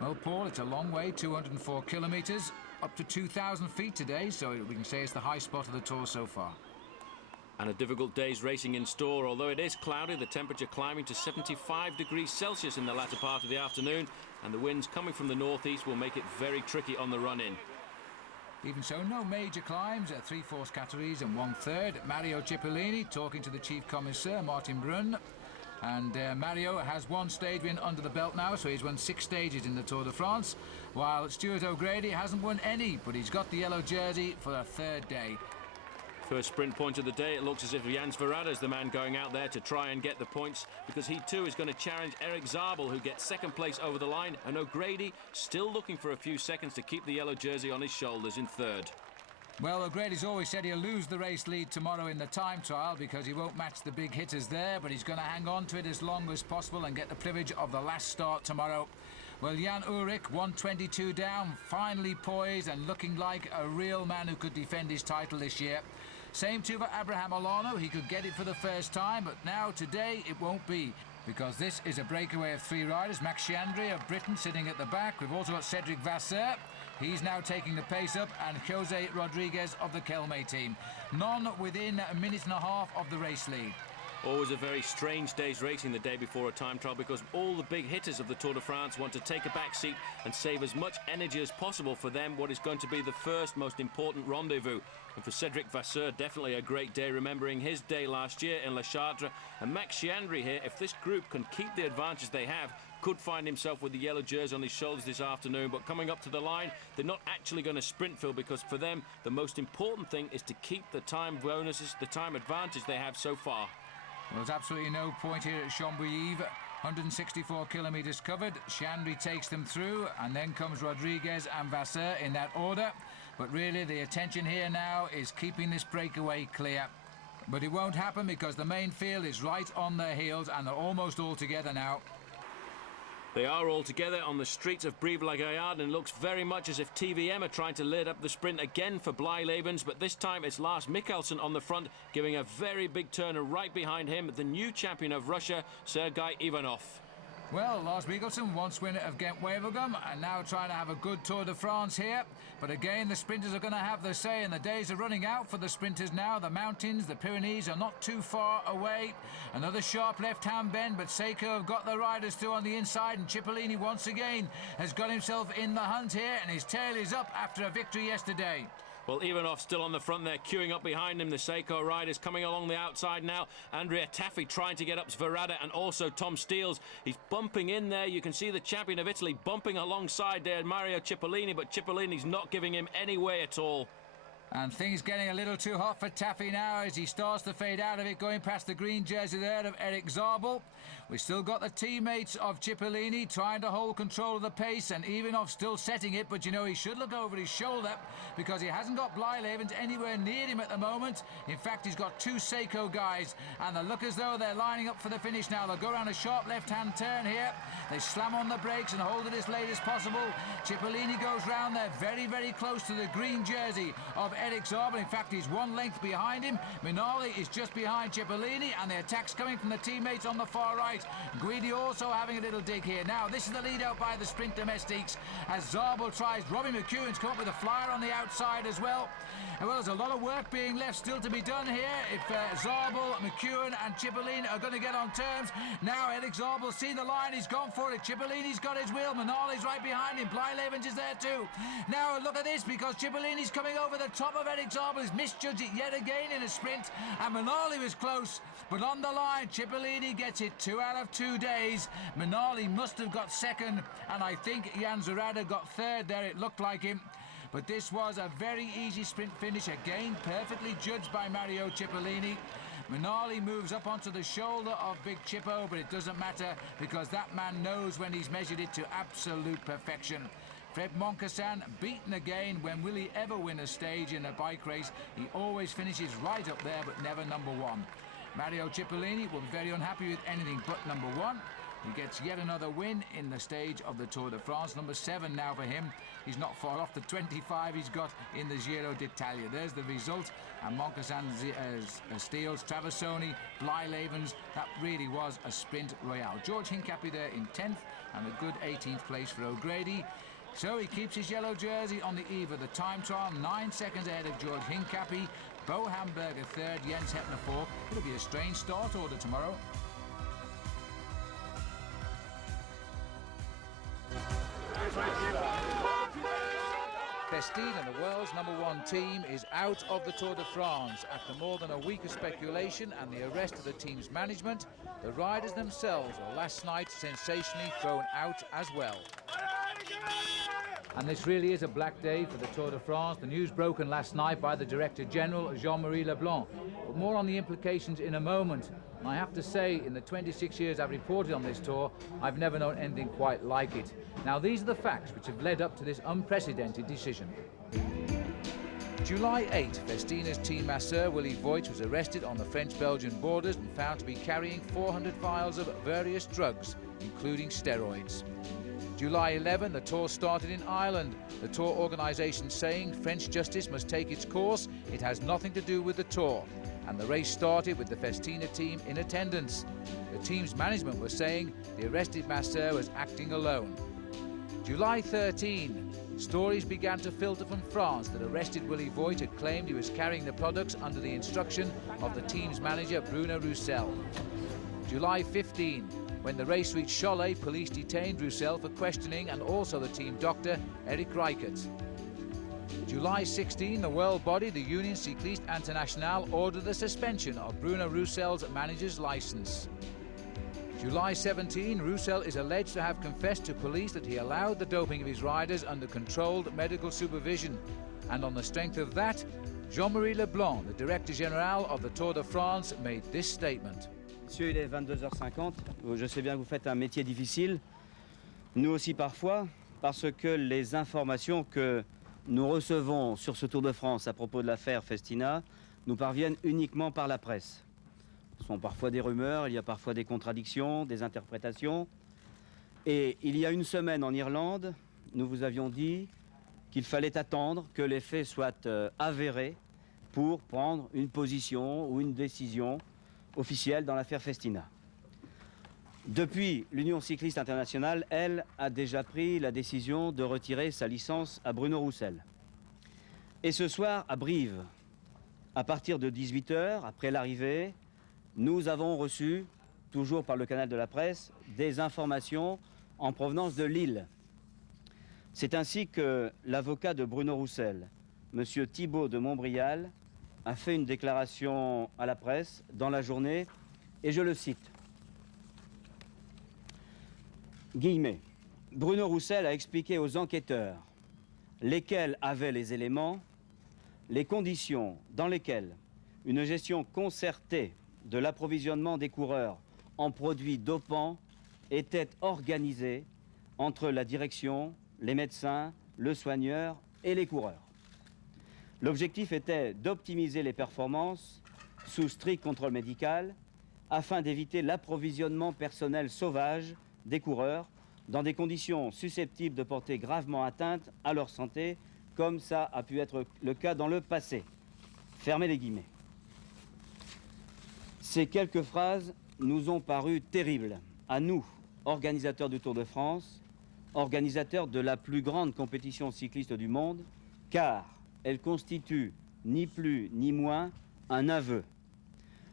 Well, Paul, it's a long way, 204 kilometres, up to 2,000 feet today, so we can say it's the high spot of the tour so far. And a difficult day's racing in store. Although it is cloudy, the temperature climbing to 75 degrees Celsius in the latter part of the afternoon, and the winds coming from the northeast will make it very tricky on the run-in. Even so, no major climbs, 3 forced categories and 1/3. Mario Cipollini talking to the chief commissaire, Martin Brunn. And Mario has 1 stage win under the belt now, so he's won 6 stages in the Tour de France, while Stuart O'Grady hasn't won any, but he's got the yellow jersey for the 3rd day. First sprint point of the day, it looks as if Jan Ullrich is the man going out there to try and get the points, because he too is going to challenge Erik Zabel, who gets 2nd place over the line, and O'Grady still looking for a few seconds to keep the yellow jersey on his shoulders in 3rd. Well, O'Grady's always said he'll lose the race lead tomorrow in the time trial because he won't match the big hitters there, but he's going to hang on to it as long as possible and get the privilege of the last start tomorrow. Well, Jan Ullrich, 122 down, finally poised and looking like a real man who could defend his title this year. Same too for Abraham Olano. He could get it for the first time, but now today it won't be, because this is a breakaway of 3 riders. Max Chiandri of Britain sitting at the back. We've also got Cedric Vasseur. He's now taking the pace up, and Jose Rodriguez of the Kelme team. None within a minute and a half of the race lead. Always a very strange day's racing the day before a time trial, because all the big hitters of the Tour de France want to take a back seat and save as much energy as possible for them, what is going to be the first most important rendezvous. And for Cedric Vasseur, definitely a great day, remembering his day last year in La Chartre. And Max Chiandri here, if this group can keep the advantage they have, could find himself with the yellow jersey on his shoulders this afternoon. But coming up to the line, they're not actually going to sprint, Phil, because for them, the most important thing is to keep the time bonuses, the time advantage they have so far. Well, there's absolutely no point here at Chambouilly. 164 kilometres covered. Chandry takes them through, and then comes Rodriguez and Vasseur in that order. But really, the attention here now is keeping this breakaway clear. But it won't happen because the main field is right on their heels, and they're almost all together now. They are all together on the streets of Brive-la-Gaillarde, and it looks very much as if TVM are trying to lead up the sprint again for Blijlevens, but this time it's Lars Mikkelsen on the front, giving a very big turn, and right behind him, the new champion of Russia, Sergei Ivanov. Well, Lars Mikkelsen, once winner of Ghent-Wevelgem, and now trying to have a good Tour de France here. But again, the sprinters are going to have their say, and the days are running out for the sprinters now. The mountains, the Pyrenees are not too far away. Another sharp left-hand bend, but Seiko have got the riders through on the inside, and Cipollini once again has got himself in the hunt here, and his tail is up after a victory yesterday. Well, Ivanov still on the front there, queuing up behind him. The Seiko riders coming along the outside now. Andrea Taffy trying to get up Sverada, and also Tom Steels. He's bumping in there. You can see the champion of Italy bumping alongside there, Mario Cipollini, but Cipollini's not giving him any way at all. And things getting a little too hot for Taffy now as he starts to fade out of it, going past the green jersey there of Erik Zabel. We've still got the teammates of Cipollini trying to hold control of the pace, and Ivanov still setting it, but you know he should look over his shoulder because he hasn't got Blijlevens anywhere near him at the moment. In fact, he's got two Seiko guys, and they look as though they're lining up for the finish now. They'll go around a sharp left-hand turn here. They slam on the brakes and hold it as late as possible. Cipollini goes round there very, very close to the green jersey of Erik Zabel. In fact, he's one length behind him. Minali is just behind Cipollini, and the attack's coming from the teammates on the far right. Guidi also having a little dig here. Now, this is the lead out by the sprint domestiques as Zabel tries. Robbie McEwen to come up with a flyer on the outside as well. Well, there's a lot of work being left still to be done here. If Zabel, McEwen and Cipollini are going to get on terms. Now, Erik Zabel's seen the line. He's gone for it. Cipollini's got his wheel. Minali's right behind him. Blijlevens is there too. Now, look at this, because Cipollini's coming over the top of Erik Zabel. He's misjudged it yet again in a sprint, and Minali was close. But on the line, Cipollini gets it 2 out of 2 days. Minali must have got second, and I think Jan Ullrich got third there. It looked like him. But this was a very easy sprint finish, again perfectly judged by Mario Cipollini. Minali moves up onto the shoulder of Big Chippo, but it doesn't matter because that man knows when he's measured it to absolute perfection. Fred Moncassin beaten again. When will he ever win a stage in a bike race? He always finishes right up there, but never number one. Mario Cipollini will be very unhappy with anything but number one. He gets yet another win in the stage of the Tour de France. Number 7 now for him. He's not far off the 25 he's got in the Giro d'Italia. There's the result. And Moncassin steals Traversoni, Blijlevens. That really was a sprint royale. George Hincapie there in 10th and a good 18th place for O'Grady. So he keeps his yellow jersey on the eve of the time trial, 9 seconds ahead of George Hincapie. Bo Hamburger 3rd, Jens Hettner 4th. It'll be a strange start order tomorrow. Festina, the world's #1 team, is out of the Tour de France after more than a week of speculation and the arrest of the team's management. The riders themselves were last night sensationally thrown out as well. And this really is a black day for the Tour de France. The news broken last night by the Director General, Jean-Marie Leblanc. But more on the implications in a moment. And I have to say, in the 26 years I've reported on this tour, I've never known anything quite like it. Now, these are the facts which have led up to this unprecedented decision. July 8, Festina's team masseur Willy Voigt was arrested on the French-Belgian borders and found to be carrying 400 vials of various drugs, including steroids. July 11, the tour started in Ireland. The tour organisation saying French justice must take its course. It has nothing to do with the tour. And the race started with the Festina team in attendance. The team's management was saying the arrested masseur was acting alone. July 13, stories began to filter from France that arrested Willy Voigt had claimed he was carrying the products under the instruction of the team's manager Bruno Roussel. July 15, when the race reached Cholet, police detained Roussel for questioning and also the team doctor Erik Reichert. July 16, the world body, the Union Cycliste Internationale, ordered the suspension of Bruno Roussel's manager's licence. July 17, Roussel is alleged to have confessed to police that he allowed the doping of his riders under controlled medical supervision. And on the strength of that, Jean-Marie Leblanc, the Director Général of the Tour de France, made this statement. Monsieur, il est 22h50. Je sais bien que vous faites un métier difficile. Nous aussi parfois, parce que les informations que nous recevons sur ce Tour de France à propos de l'affaire Festina nous parviennent uniquement par la presse. Ce sont parfois des rumeurs, il y a parfois des contradictions, des interprétations. Et il y a une semaine en Irlande, nous vous avions dit qu'il fallait attendre que les faits soient avérés pour prendre une position ou une décision officielle dans l'affaire Festina. Depuis, l'Union cycliste internationale, elle, a déjà pris la décision de retirer sa licence à Bruno Roussel. Et ce soir, à Brive, à partir de 18h, après l'arrivée, nous avons reçu, toujours par le canal de la presse, des informations en provenance de Lille. C'est ainsi que l'avocat de Bruno Roussel, M. Thibault de Montbrial, a fait une déclaration à la presse dans la journée, et je le cite. Guillemets. Bruno Roussel a expliqué aux enquêteurs, lesquels avaient les éléments, les conditions dans lesquelles une gestion concertée de l'approvisionnement des coureurs en produits dopants était organisée entre la direction, les médecins, le soigneur et les coureurs. L'objectif était d'optimiser les performances sous strict contrôle médical afin d'éviter l'approvisionnement personnel sauvage des coureurs dans des conditions susceptibles de porter gravement atteinte à leur santé, comme ça a pu être le cas dans le passé. Fermez les guillemets. Ces quelques phrases nous ont paru terribles, à nous, organisateurs du Tour de France, organisateurs de la plus grande compétition cycliste du monde, car elle constitue ni plus ni moins un aveu.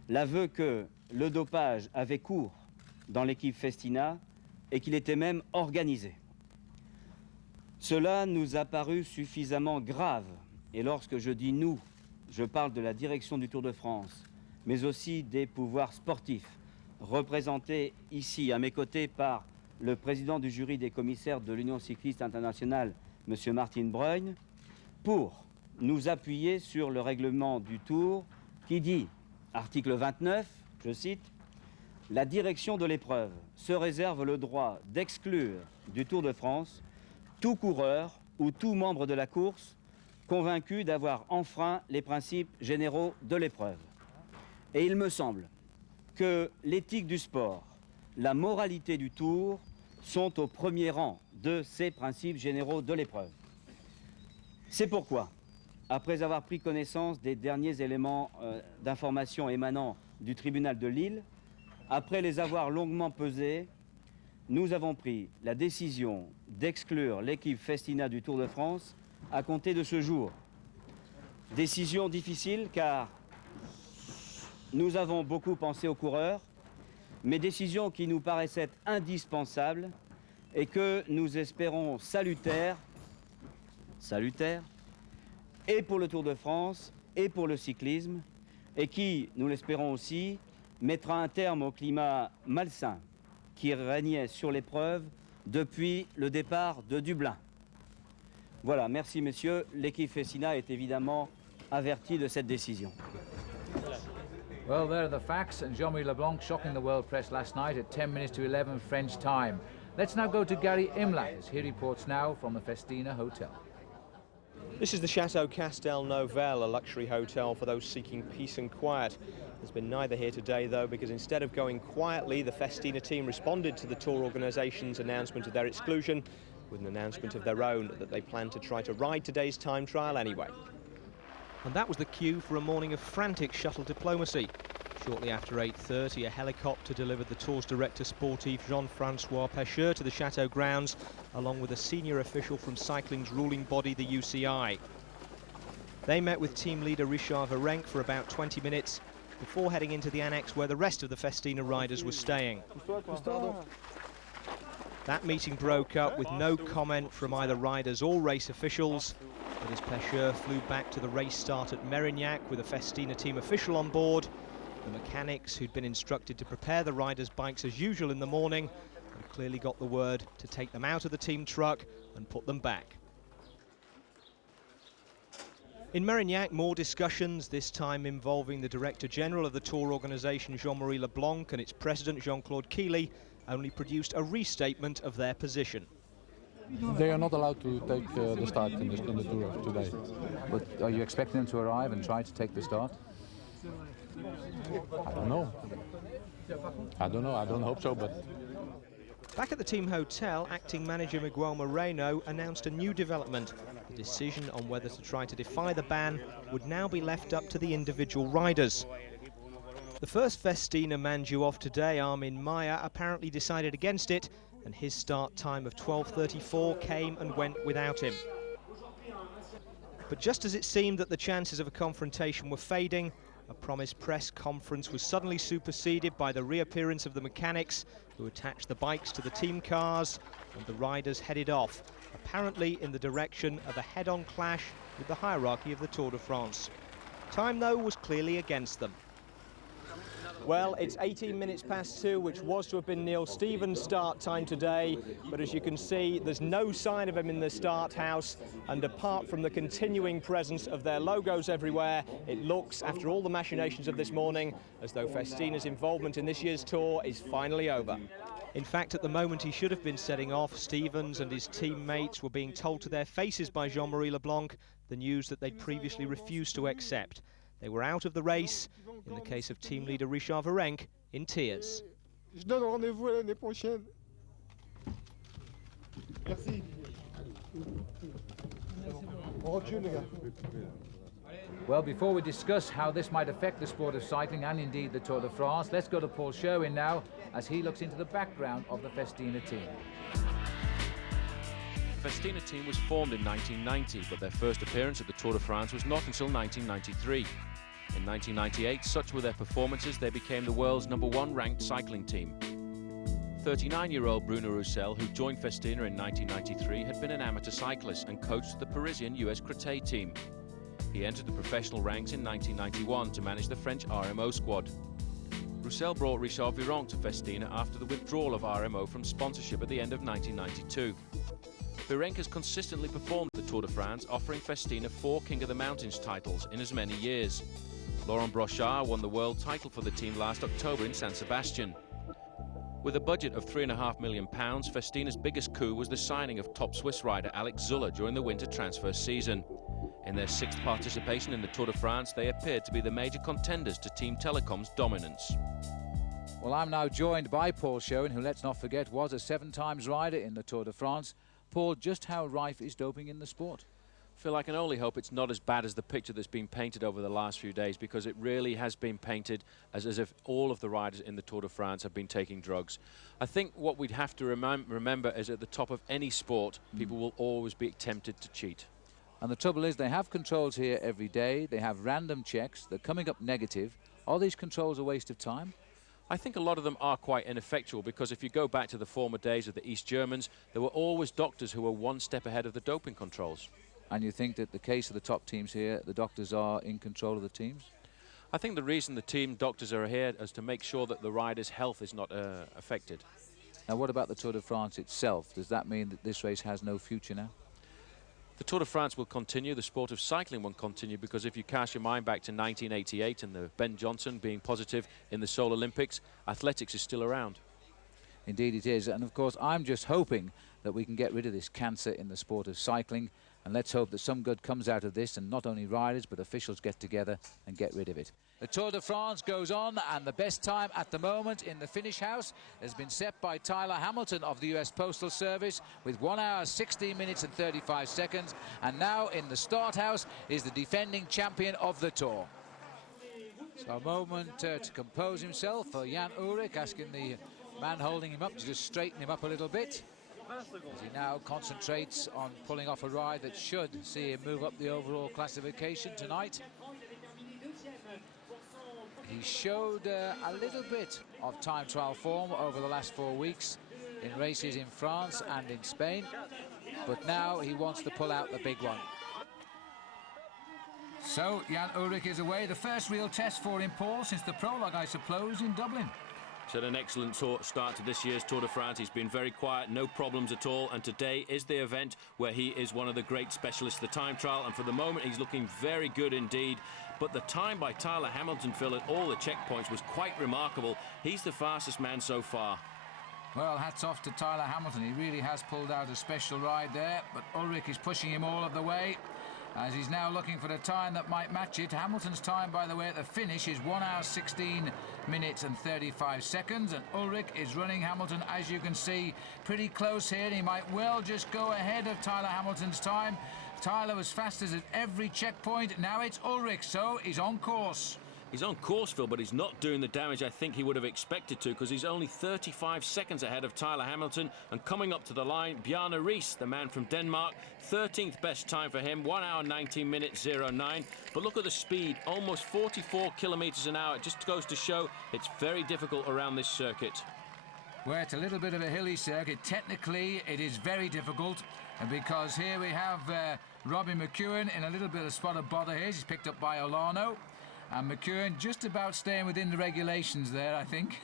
L'aveu que le dopage avait cours dans l'équipe Festina et qu'il était même organisé. Cela nous a paru suffisamment grave, et lorsque je dis nous, je parle de la direction du Tour de France, mais aussi des pouvoirs sportifs, représentés ici à mes côtés par le président du jury des commissaires de l'Union cycliste internationale, M. Martin Breugne, pour nous appuyer sur le règlement du Tour qui dit, article 29, je cite, « La direction de l'épreuve se réserve le droit d'exclure du Tour de France tout coureur ou tout membre de la course convaincu d'avoir enfreint les principes généraux de l'épreuve. » Et il me semble que l'éthique du sport, la moralité du Tour sont au premier rang de ces principes généraux de l'épreuve. C'est pourquoi, après avoir pris connaissance des derniers éléments d'information émanant du tribunal de Lille, après les avoir longuement pesés, nous avons pris la décision d'exclure l'équipe Festina du Tour de France à compter de ce jour. Décision difficile car nous avons beaucoup pensé aux coureurs, mais décision qui nous paraissait indispensable et que nous espérons salutaire, et pour le Tour de France et pour le cyclisme, et qui, nous l'espérons aussi, mettra un terme au climat malsain qui régnait sur l'épreuve depuis le départ de Dublin. Voilà, merci messieurs. L'équipe Festina est évidemment avertie de cette décision. Well, there are the facts, and Jean-Marie Leblanc shocking the world press last night at 10 minutes to 11 French time. Let's now go to Gary Imlach as he reports now from the Festina Hotel. This is the Chateau Castel Nouvelle, a luxury hotel for those seeking peace and quiet. There's been neither here today, though, because instead of going quietly, the Festina team responded to the tour organisation's announcement of their exclusion with an announcement of their own that they plan to try to ride today's time trial anyway. And that was the cue for a morning of frantic shuttle diplomacy. Shortly after 8:30, a helicopter delivered the Tour's director sportif Jean-Francois Pecheur to the Chateau grounds, along with a senior official from cycling's ruling body, the UCI. They met with team leader Richard Virenque for about 20 minutes before heading into the annex where the rest of the Festina riders were staying. That meeting broke up with no comment from either riders or race officials, but as Pecheur flew back to the race start at Mérignac with a Festina team official on board, The mechanics, who'd been instructed to prepare the riders' bikes as usual in the morning, had clearly got the word to take them out of the team truck and put them back. In Mérignac, more discussions, this time involving the Director General of the Tour organisation, Jean-Marie Leblanc, and its President, Jean-Claude Keely, only produced a restatement of their position. They are not allowed to take the start in the Tour today. But are you expecting them to arrive and try to take the start? I don't know. I don't hope so, but... Back at the team hotel, acting manager Miguel Moreno announced a new development. The decision on whether to try to defy the ban would now be left up to the individual riders. The first Festina man due off today, Armin Maier, apparently decided against it, and his start time of 12:34 came and went without him. But just as it seemed that the chances of a confrontation were fading, a promised press conference was suddenly superseded by the reappearance of the mechanics, who attached the bikes to the team cars, and the riders headed off, apparently in the direction of a head-on clash with the hierarchy of the Tour de France. Time, though, was clearly against them. Well, it's 18 minutes past 2, which was to have been Neil Stevens' start time today, but as you can see, there's no sign of him in the start house, and apart from the continuing presence of their logos everywhere, it looks, after all the machinations of this morning, as though Festina's involvement in this year's Tour is finally over. In fact, at the moment he should have been setting off, Stevens and his teammates were being told to their faces by Jean-Marie Leblanc the news that they'd previously refused to accept. They were out of the race, in the case of team leader Richard Virenque, in tears. Je donne rendez-vous à l'année prochaine. Merci. Well, before we discuss how this might affect the sport of cycling and indeed the Tour de France, let's go to Paul Sherwin now as he looks into the background of the Festina team. The Festina team was formed in 1990, but their first appearance at the Tour de France was not until 1993. In 1998, such were their performances, they became the world's #1 ranked cycling team. 39-year-old Bruno Roussel, who joined Festina in 1993, had been an amateur cyclist and coached the Parisian US Créteil team. He entered the professional ranks in 1991 to manage the French RMO squad. Roussel brought Richard Virenque to Festina after the withdrawal of RMO from sponsorship at the end of 1992. Virenque has consistently performed at the Tour de France, offering Festina 4 King of the Mountains titles in as many years. Laurent Brochard won the world title for the team last October in San Sebastian. With a budget of £3.5 million, Festina's biggest coup was the signing of top Swiss rider Alex Zuller during the winter transfer season. In their 6th participation in the Tour de France, they appeared to be the major contenders to Team Telecom's dominance. Well, I'm now joined by Paul Sherwin, who, let's not forget, was a 7-times rider in the Tour de France. Paul, just how rife is doping in the sport? Phil, I can only hope it's not as bad as the picture that's been painted over the last few days, because it really has been painted as if all of the riders in the Tour de France have been taking drugs. I think what we'd have to remember is at the top of any sport, people will always be tempted to cheat. And the trouble is, they have controls here every day. They have random checks. They're coming up negative. Are these controls a waste of time? I think a lot of them are quite ineffectual, because if you go back to the former days of the East Germans, there were always doctors who were one step ahead of the doping controls. And you think that the case of the top teams here, the doctors are in control of the teams? I think the reason the team doctors are here is to make sure that the rider's health is not affected. Now, what about the Tour de France itself? Does that mean that this race has no future now? The Tour de France will continue, the sport of cycling will continue, because if you cast your mind back to 1988 and the Ben Johnson being positive in the Seoul Olympics, athletics is still around. Indeed it is, and of course I'm just hoping that we can get rid of this cancer in the sport of cycling, and let's hope that some good comes out of this, and not only riders but officials get together and get rid of it. The Tour de France goes on, and the best time at the moment in the finish house has been set by Tyler Hamilton of the US Postal Service with 1 hour, 16 minutes and 35 seconds. And now in the start house is the defending champion of the Tour. So a moment to compose himself for Jan Ullrich, asking the man holding him up to just straighten him up a little bit, as he now concentrates on pulling off a ride that should see him move up the overall classification tonight. He showed a little bit of time trial form over the last 4 weeks in races in France and in Spain, but now he wants to pull out the big one. So Jan Ullrich is away. The first real test for him, Paul, since the prologue, I suppose, in Dublin. He's had an excellent start to this year's Tour de France. He's been very quiet, no problems at all, and today is the event where he is one of the great specialists, the time trial, and for the moment he's looking very good indeed. But the time by Tyler Hamilton, Phil, at all the checkpoints was quite remarkable. He's the fastest man so far. Well, hats off to Tyler Hamilton. He really has pulled out a special ride there, but Ulrich is pushing him all of the way, as he's now looking for the time that might match it. Hamilton's time, by the way, at the finish is 1 hour 16 minutes and 35 seconds, and Ulrich is running Hamilton, as you can see, pretty close here. He might well just go ahead of Tyler Hamilton's time. Tyler was fastest at every checkpoint. Now it's Ulrich, so he's on course. He's on course, Phil, but he's not doing the damage I think he would have expected to, because he's only 35 seconds ahead of Tyler Hamilton. And coming up to the line, Bjarne Riis, the man from Denmark, 13th best time for him, 1 hour 19 minutes 09. But look at the speed, almost 44 kilometres an hour. It just goes to show it's very difficult around this circuit. Well, it's a little bit of a hilly circuit. Technically, it is very difficult, because here we have Robbie McEwen in a little bit of spot of bother here. He's picked up by Olano. And McEwen just about staying within the regulations there, I think.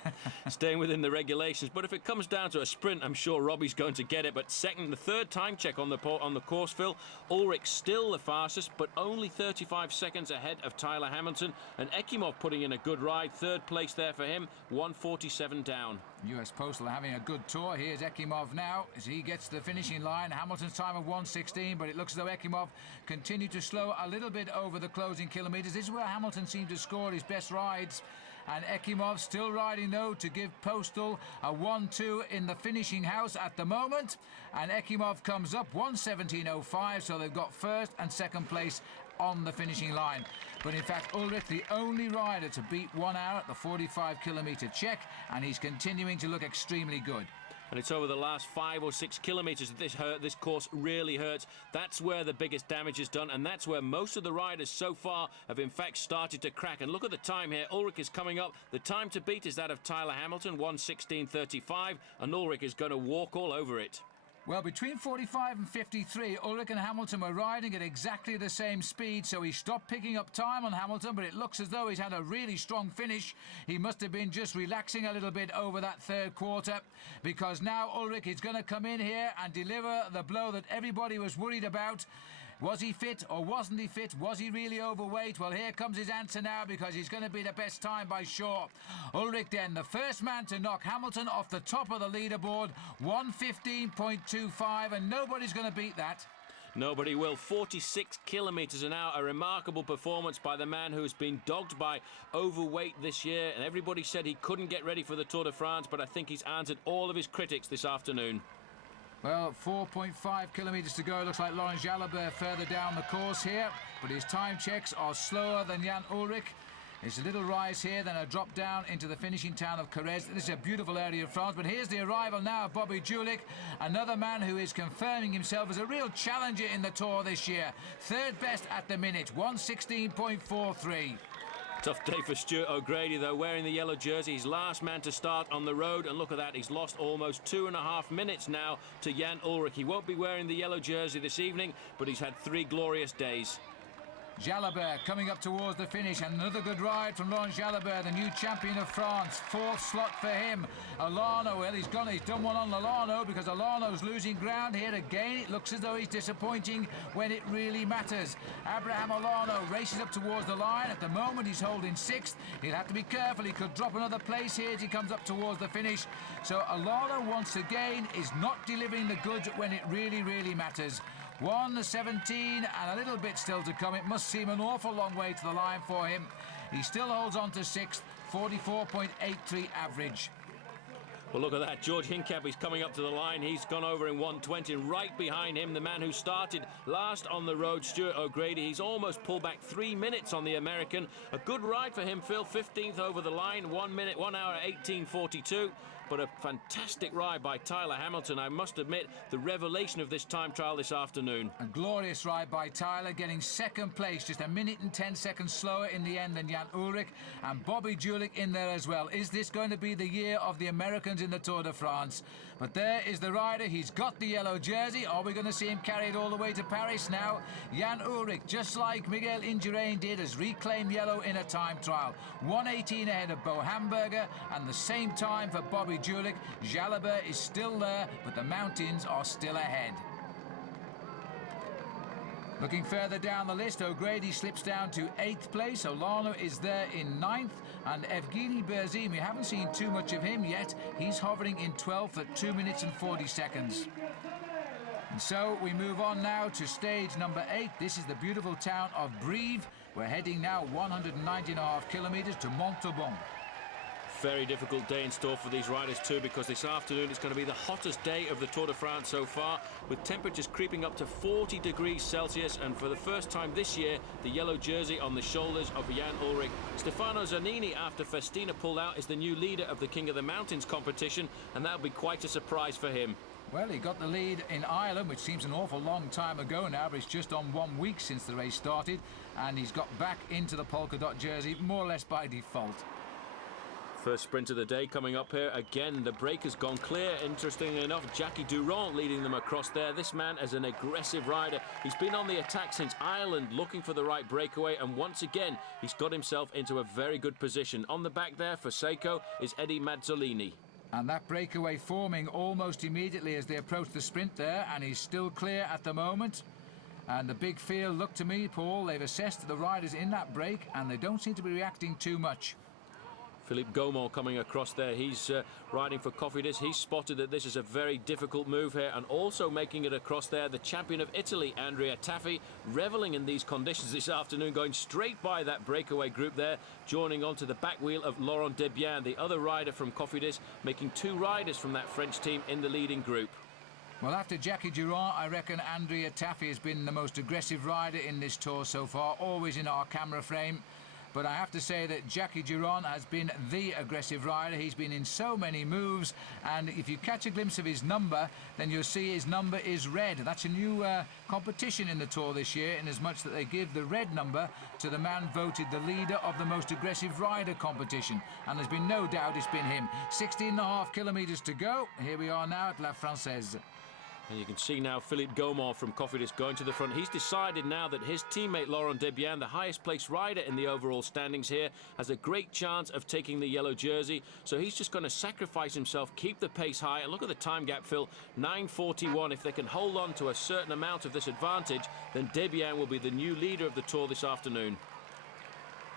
Staying within the regulations, but if it comes down to a sprint, I'm sure Robbie's going to get it. But the third time check on the course, Phil, Ulrich still the fastest, but only 35 seconds ahead of Tyler Hamilton. And Ekimov putting in a good ride, third place there for him, 1:47 down. US Postal having a good tour. Here's Ekimov now as he gets to the finishing line. Hamilton's time of 1:16, but it looks as though Ekimov continued to slow a little bit over the closing kilometres. This is where Hamilton seemed to score his best rides. And Ekimov still riding, though, to give Postal a 1-2 in the finishing house at the moment. And Ekimov comes up 1:17.05, so they've got first and second place on the finishing line. But in fact, Ulrich, the only rider to beat 1 hour at the 45-kilometre check, and he's continuing to look extremely good. And it's over the last 5 or 6 kilometres that this course really hurts. That's where the biggest damage is done, and that's where most of the riders so far have in fact started to crack. And look at the time here. Ulrich is coming up. The time to beat is that of Tyler Hamilton, 1:16.35, and Ulrich is going to walk all over it. Well, between 45 and 53, Ulrich and Hamilton were riding at exactly the same speed, so he stopped picking up time on Hamilton, but it looks as though he's had a really strong finish. He must have been just relaxing a little bit over that third quarter, because now Ulrich is going to come in here and deliver the blow that everybody was worried about. Was he fit or wasn't he fit? Was he really overweight? Well, here comes his answer now, because he's going to be the best time by sure. Ulrich then, the first man to knock Hamilton off the top of the leaderboard, 1:15.25, and nobody's going to beat that. Nobody will. 46 kilometres an hour, a remarkable performance by the man who's been dogged by overweight this year, and everybody said he couldn't get ready for the Tour de France, but I think he's answered all of his critics this afternoon. Well, 4.5 kilometres to go. Looks like Laurent Jalabert further down the course here, but his time checks are slower than Jan Ullrich. It's a little rise here, then a drop down into the finishing town of Corrèze. This is a beautiful area of France, but here's the arrival now of Bobby Julich, another man who is confirming himself as a real challenger in the Tour this year. Third best at the minute, 1:16.43. Tough day for Stuart O'Grady, though, wearing the yellow jersey. He's last man to start on the road, and look at that, he's lost almost 2.5 minutes now to Jan Ullrich. He won't be wearing the yellow jersey this evening, but he's had 3 glorious days. Jalabert coming up towards the finish, and another good ride from Laurent Jalabert, the new champion of France. 4th slot for him. Olano, well, he's done one on Olano, because Olano's losing ground here again. It looks as though he's disappointing when it really matters. Abraham Olano races up towards the line. At the moment, he's holding 6th. He'll have to be careful. He could drop another place here as he comes up towards the finish. So Olano, once again, is not delivering the goods when it really, really matters. 1:17 and a little bit still to come. It must seem an awful long way to the line for him. He still holds on to 6th, 44.83 average. Well, look at that. George Hincap is coming up to the line. He's gone over in 1:20, and right behind him, the man who started last on the road, Stuart O'Grady. He's almost pulled back 3 minutes on the American. A good ride for him, Phil. 15th over the line, 1 hour 18:42. but a fantastic ride by Tyler Hamilton. I must admit, the revelation of this time trial this afternoon. A glorious ride by Tyler, getting second place, just a minute and 10 seconds slower in the end than Jan Ullrich, and Bobby Julich in there as well. Is this going to be the year of the Americans in the Tour de France? But there is the rider. He's got the yellow jersey. Are we going to see him carried all the way to Paris now? Jan Ullrich, just like Miguel Indurain did, has reclaimed yellow in a time trial. 1:18 ahead of Bo Hamburger, and the same time for Bobby Julich. Jalabert is still there, but the mountains are still ahead. Looking further down the list, O'Grady slips down to 8th place. Olano is there in 9th. And Evgeny Berzin, we haven't seen too much of him yet. He's hovering in 12th at 2 minutes and 40 seconds. And so we move on now to stage number 8. This is the beautiful town of Brive. We're heading now 190.5 kilometres to Montauban. Very difficult day in store for these riders too, because this afternoon it's going to be the hottest day of the Tour de France so far, with temperatures creeping up to 40 degrees Celsius, and for the first time this year, the yellow jersey on the shoulders of Jan Ullrich. Stefano Zanini, after Festina pulled out, is the new leader of the King of the Mountains competition, and that'll be quite a surprise for him. Well, he got the lead in Ireland, which seems an awful long time ago now, but it's just on 1 week since the race started, and he's got back into the polka dot jersey more or less by default. First sprint of the day coming up here. Again, the break has gone clear. Interestingly enough, Jackie Durand leading them across there. This man is an aggressive rider. He's been on the attack since Ireland, looking for the right breakaway, and once again, he's got himself into a very good position. On the back there for Seiko is Eddie Mazzolini. And that breakaway forming almost immediately as they approach the sprint there, and he's still clear at the moment. And the big field, look to me, Paul, they've assessed the riders in that break, and they don't seem to be reacting too much. Philippe Gaumont coming across there. He's riding for Cofidis. He's spotted that this is a very difficult move here, and also making it across there, the champion of Italy, Andrea Taffi, reveling in these conditions this afternoon, going straight by that breakaway group there, joining onto the back wheel of Laurent Debian, the other rider from Cofidis, making 2 riders from that French team in the leading group. Well, after Jackie Durand, I reckon Andrea Taffi has been the most aggressive rider in this tour so far, always in our camera frame. But I have to say that Jackie Durand has been the aggressive rider. He's been in so many moves, and if you catch a glimpse of his number, then you'll see his number is red. That's a new competition in the Tour this year, in as much that they give the red number to the man voted the leader of the most aggressive rider competition. And there's been no doubt it's been him. 16.5 kilometres to go. Here we are now at La Française. And you can see now Philippe Gaumont from Cofidis going to the front. He's decided now that his teammate Laurent Debian, the highest placed rider in the overall standings here, has a great chance of taking the yellow jersey. So he's just going to sacrifice himself, keep the pace high. And look at the time gap, Phil, 9:41. If they can hold on to a certain amount of this advantage, then Debian will be the new leader of the Tour this afternoon.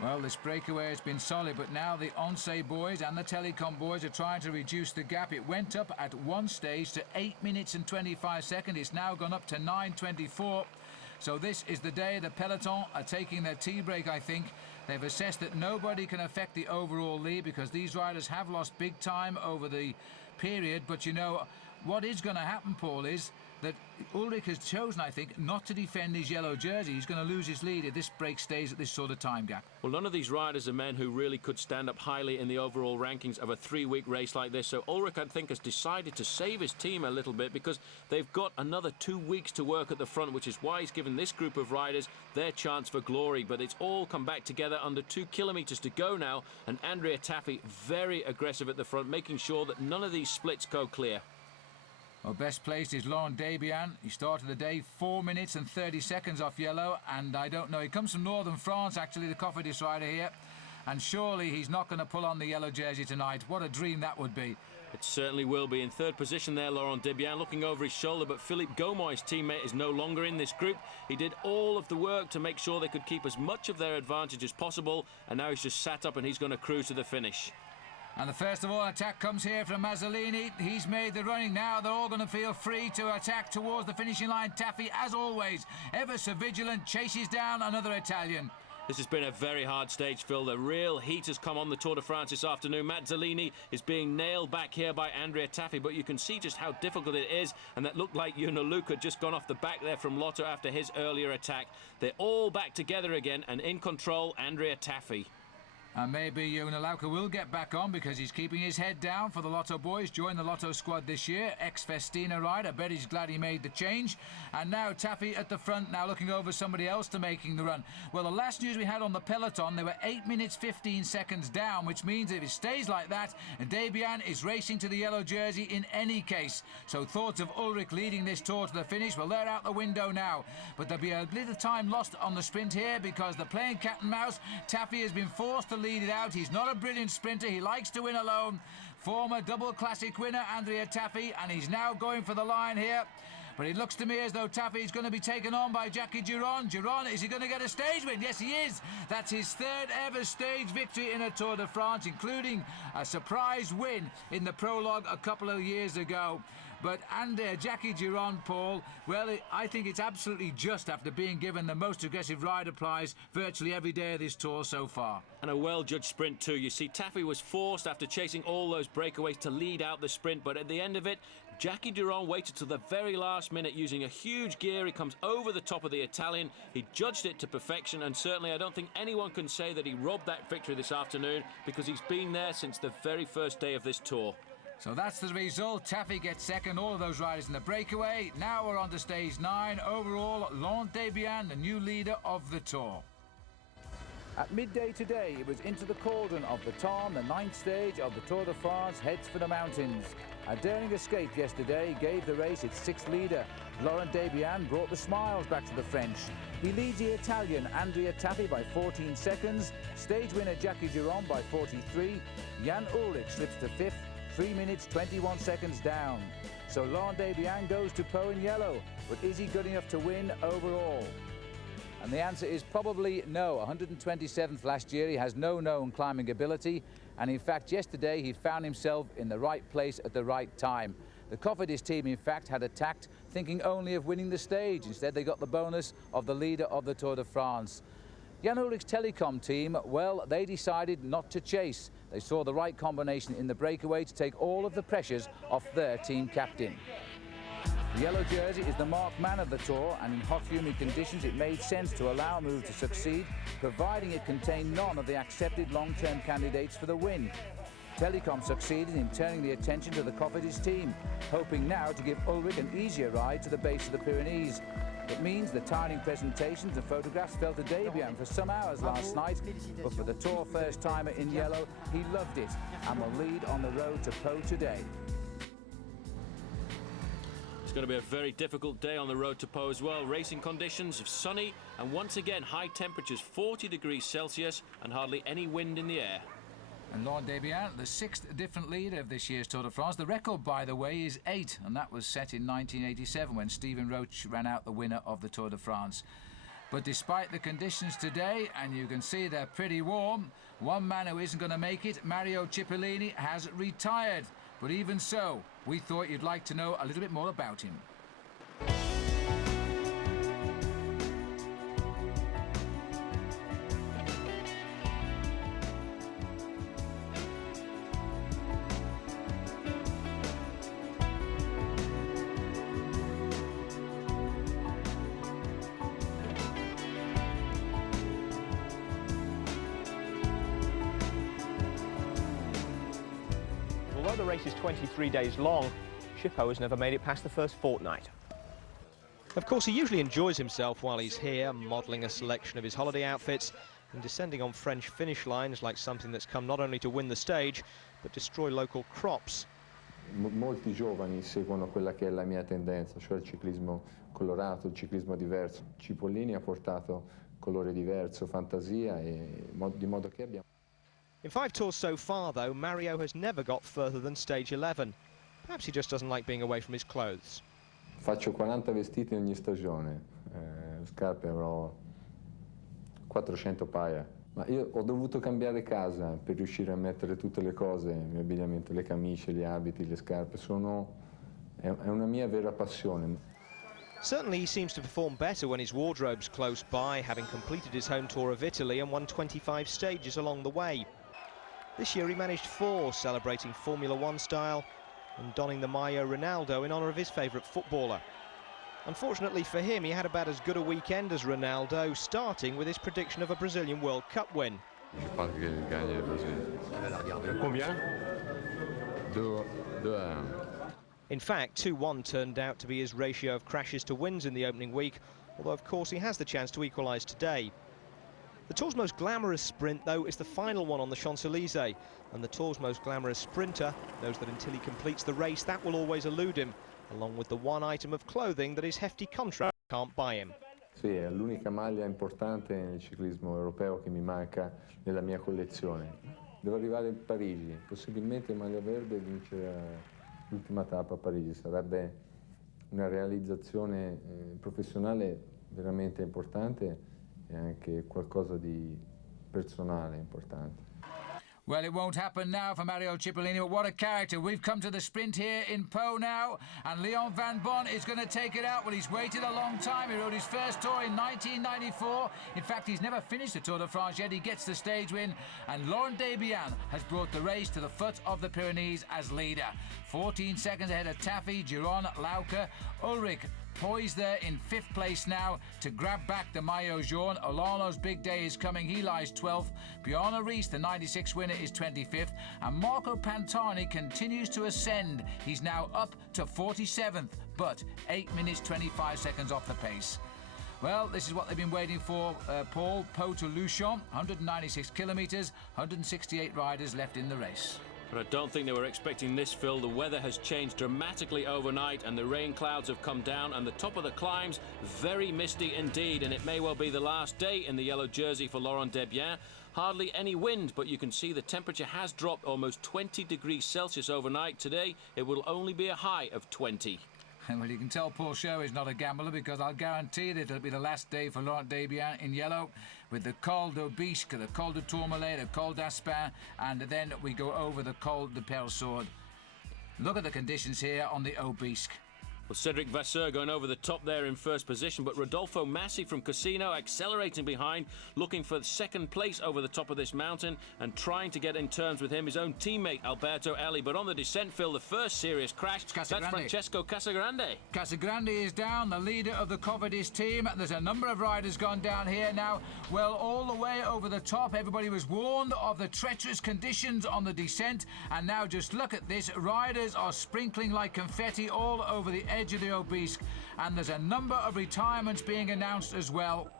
Well, this breakaway has been solid, but now the Once boys and the Telecom boys are trying to reduce the gap. It went up at one stage to 8 minutes and 25 seconds. It's now gone up to 9:24. So this is the day the peloton are taking their tea break, I think. They've assessed that nobody can affect the overall lead because these riders have lost big time over the period. But you know, what is going to happen, Paul, is that Ulrich has chosen, I think, not to defend his yellow jersey. He's going to lose his lead if this break stays at this sort of time gap. Well, none of these riders are men who really could stand up highly in the overall rankings of a 3-week race like this. So Ulrich, I think, has decided to save his team a little bit because they've got another 2 weeks to work at the front, which is why he's given this group of riders their chance for glory. But it's all come back together under 2 kilometres to go now, and Andrea Taffi very aggressive at the front, making sure that none of these splits go clear. Well, best placed is Laurent Debian. He started the day 4 minutes and 30 seconds off yellow, and I don't know, he comes from northern France, actually, the Cofidis rider here, and surely he's not going to pull on the yellow jersey tonight. What a dream that would be. It certainly will be. In third position there, Laurent Debian looking over his shoulder, but Philippe Gaumont, his teammate, is no longer in this group. He did all of the work to make sure they could keep as much of their advantage as possible, and now he's just sat up and he's going to cruise to the finish. And the first of all attack comes here from Mazzolini. He's made the running now. They're all going to feel free to attack towards the finishing line. Taffi, as always, ever so vigilant, chases down another Italian. This has been a very hard stage, Phil. The real heat has come on the Tour de France this afternoon. Mazzolini is being nailed back here by Andrea Taffi, but you can see just how difficult it is, and that looked like Luca had just gone off the back there from Lotto after his earlier attack. They're all back together again, and in control, Andrea Taffi. And maybe Unalauka will get back on because he's keeping his head down for the Lotto boys. Joined the Lotto squad this year. Ex-Festina rider. I bet he's glad he made the change. And now Taffy at the front, now looking over somebody else to making the run. Well, the last news we had on the peloton, they were 8 minutes 15 seconds down, which means if it stays like that, Debian is racing to the yellow jersey in any case. So thoughts of Ulrich leading this tour to the finish, well, they're out the window now. But there'll be a little time lost on the sprint here because they're playing cat and mouse. Taffy has been forced to lead it out. He's not a brilliant sprinter. He likes to win alone. Former double classic winner Andrea Taffy, and he's now going for the line here. But it looks to me as though Taffy is going to be taken on by Jackie Giron. Giron, is he going to get a stage win? Yes, he is. That's his third ever stage victory in a Tour de France, including a surprise win in the prologue a couple of years ago. But Jackie Giron, Paul, well, I think it's absolutely just after being given the most aggressive rider prize virtually every day of this tour so far. And a well-judged sprint too. You see, Taffy was forced after chasing all those breakaways to lead out the sprint, but at the end of it, Jackie Giron waited till the very last minute using a huge gear. He comes over the top of the Italian. He judged it to perfection, and certainly I don't think anyone can say that he robbed that victory this afternoon because he's been there since the very first day of this tour. So that's the result. Taffy gets second, all of those riders in the breakaway. Now we're on to stage 9. Overall, Laurent Debian, the new leader of the tour. At midday today, it was into the cauldron of the Tarn, the 9th stage of the Tour de France heads for the mountains. A daring escape yesterday gave the race its 6th leader. Laurent Debian brought the smiles back to the French. He leads the Italian Andrea Taffy by 14 seconds, stage winner Jackie Giron by 43. Jan Ullrich slips to 5th, 3 minutes 21 seconds down. So Laurent Debian goes to Pau in yellow, but is he good enough to win overall? And the answer is probably no. 127th last year, he has no known climbing ability, and in fact yesterday he found himself in the right place at the right time. The Cofidis team in fact had attacked thinking only of winning the stage. Instead they got the bonus of the leader of the Tour de France. Jan Ullrich's Telecom team, well, they decided not to chase. They saw the right combination in the breakaway to take all of the pressures off their team captain. The yellow jersey is the marked man of the tour, and in hot, humid conditions it made sense to allow a move to succeed, providing it contained none of the accepted long-term candidates for the win. Telecom succeeded in turning the attention to the Cofidis team, hoping now to give Ulrich an easier ride to the base of the Pyrenees. It means the tiring presentations and photographs fell to Debian for some hours last night, but for the Tour first-timer in yellow, he loved it and will lead on the road to Pau today. It's going to be a very difficult day on the road to Pau as well. Racing conditions sunny and once again high temperatures, 40 degrees Celsius and hardly any wind in the air. And Laurent Debian, the 6th different leader of this year's Tour de France. The record, by the way, is 8, and that was set in 1987 when Stephen Roche ran out the winner of the Tour de France. But despite the conditions today, and you can see they're pretty warm, one man who isn't going to make it, Mario Cipollini, has retired. But even so, we thought you'd like to know a little bit more about him. Although the race is 23 days long, Chippo has never made it past the first fortnight. Of course, he usually enjoys himself while he's here, modelling a selection of his holiday outfits and descending on French finish lines like something that's come not only to win the stage, but destroy local crops. Molti giovani seguono quella che è la mia tendenza, cioè il ciclismo colorato, il ciclismo diverso. Cipollini ha portato colore diverso, fantasia, e di modo che abbiamo... In 5 tours so far, though, Mario has never got further than stage 11. Perhaps he just doesn't like being away from his clothes. Faccio 40 vestiti ogni stagione, scarpe avrò 400 paia. Ma io ho dovuto cambiare casa per riuscire a mettere tutte le cose, il mio abbigliamento, le camicie, gli abiti, le scarpe, è una mia vera passione. Certainly he seems to perform better when his wardrobe's close by, having completed his home tour of Italy and won 25 stages along the way. This year he managed 4, celebrating Formula One style and donning the Mayo Ronaldo in honour of his favourite footballer. Unfortunately for him, he had about as good a weekend as Ronaldo, starting with his prediction of a Brazilian World Cup win. Je pense qu'il gagne le Brésil. Combien? 2-1. In fact, 2-1 turned out to be his ratio of crashes to wins in the opening week, although of course he has the chance to equalise today. The Tour's most glamorous sprint, though, is the final one on the Champs-Élysées, and the Tour's most glamorous sprinter knows that until he completes the race, that will always elude him, along with the one item of clothing that his hefty contract can't buy him. Sì, è l'unica maglia importante nel ciclismo europeo che mi manca nella mia collezione. Devo arrivare a Parigi, possibilmente in maglia verde e vincere l'ultima tappa a Parigi. Sarebbe una realizzazione professionale veramente importante e anche qualcosa di personale importante. Well, it won't happen now for Mario Cipollini, but what a character. We've come to the sprint here in Po now, and Leon Van Bon is going to take it out. Well, he's waited a long time. He rode his first Tour in 1994. In fact, he's never finished the Tour de France yet. He gets the stage win, and Laurent Debian has brought the race to the foot of the Pyrenees as leader. 14 seconds ahead of Taffy, Giron, Lauke, Ulrich poised there in 5th place now to grab back the Maillot Jaune. Olano's big day is coming. He lies 12th. Bjarne Riis, the 96 winner, is 25th. And Marco Pantani continues to ascend. He's now up to 47th, but 8 minutes 25 seconds off the pace. Well, this is what they've been waiting for, Paul. Po to Luchon, 196 kilometres, 168 riders left in the race. But I don't think they were expecting this, Phil. The weather has changed dramatically overnight and the rain clouds have come down and the top of the climbs very misty indeed, and it may well be the last day in the yellow jersey for Laurent Debian. Hardly any wind, but you can see the temperature has dropped almost 20 degrees Celsius overnight. Today it will only be a high of 20. Well, you can tell Paul Show is not a gambler, because I'll guarantee that it'll be the last day for Laurent Debian in yellow, with the Col d'Aubisque, the Col de Tourmalet, the Col d'Aspin, and then we go over the Col de Persourde. Look at the conditions here on the Aubisque. Well, Cedric Vasseur going over the top there in first position, but Rodolfo Massi from Casino accelerating behind, looking for second place over the top of this mountain and trying to get in terms with him, his own teammate Alberto Elli. But on the descent, Phil, the first serious crash, that's Francesco Casagrande. Casagrande is down, the leader of the Cofidis team. There's a number of riders gone down here now. Well, all the way over the top, everybody was warned of the treacherous conditions on the descent, and now just look at this. Riders are sprinkling like confetti all over the edge of the Aubisque, and there's a number of retirements being announced as well.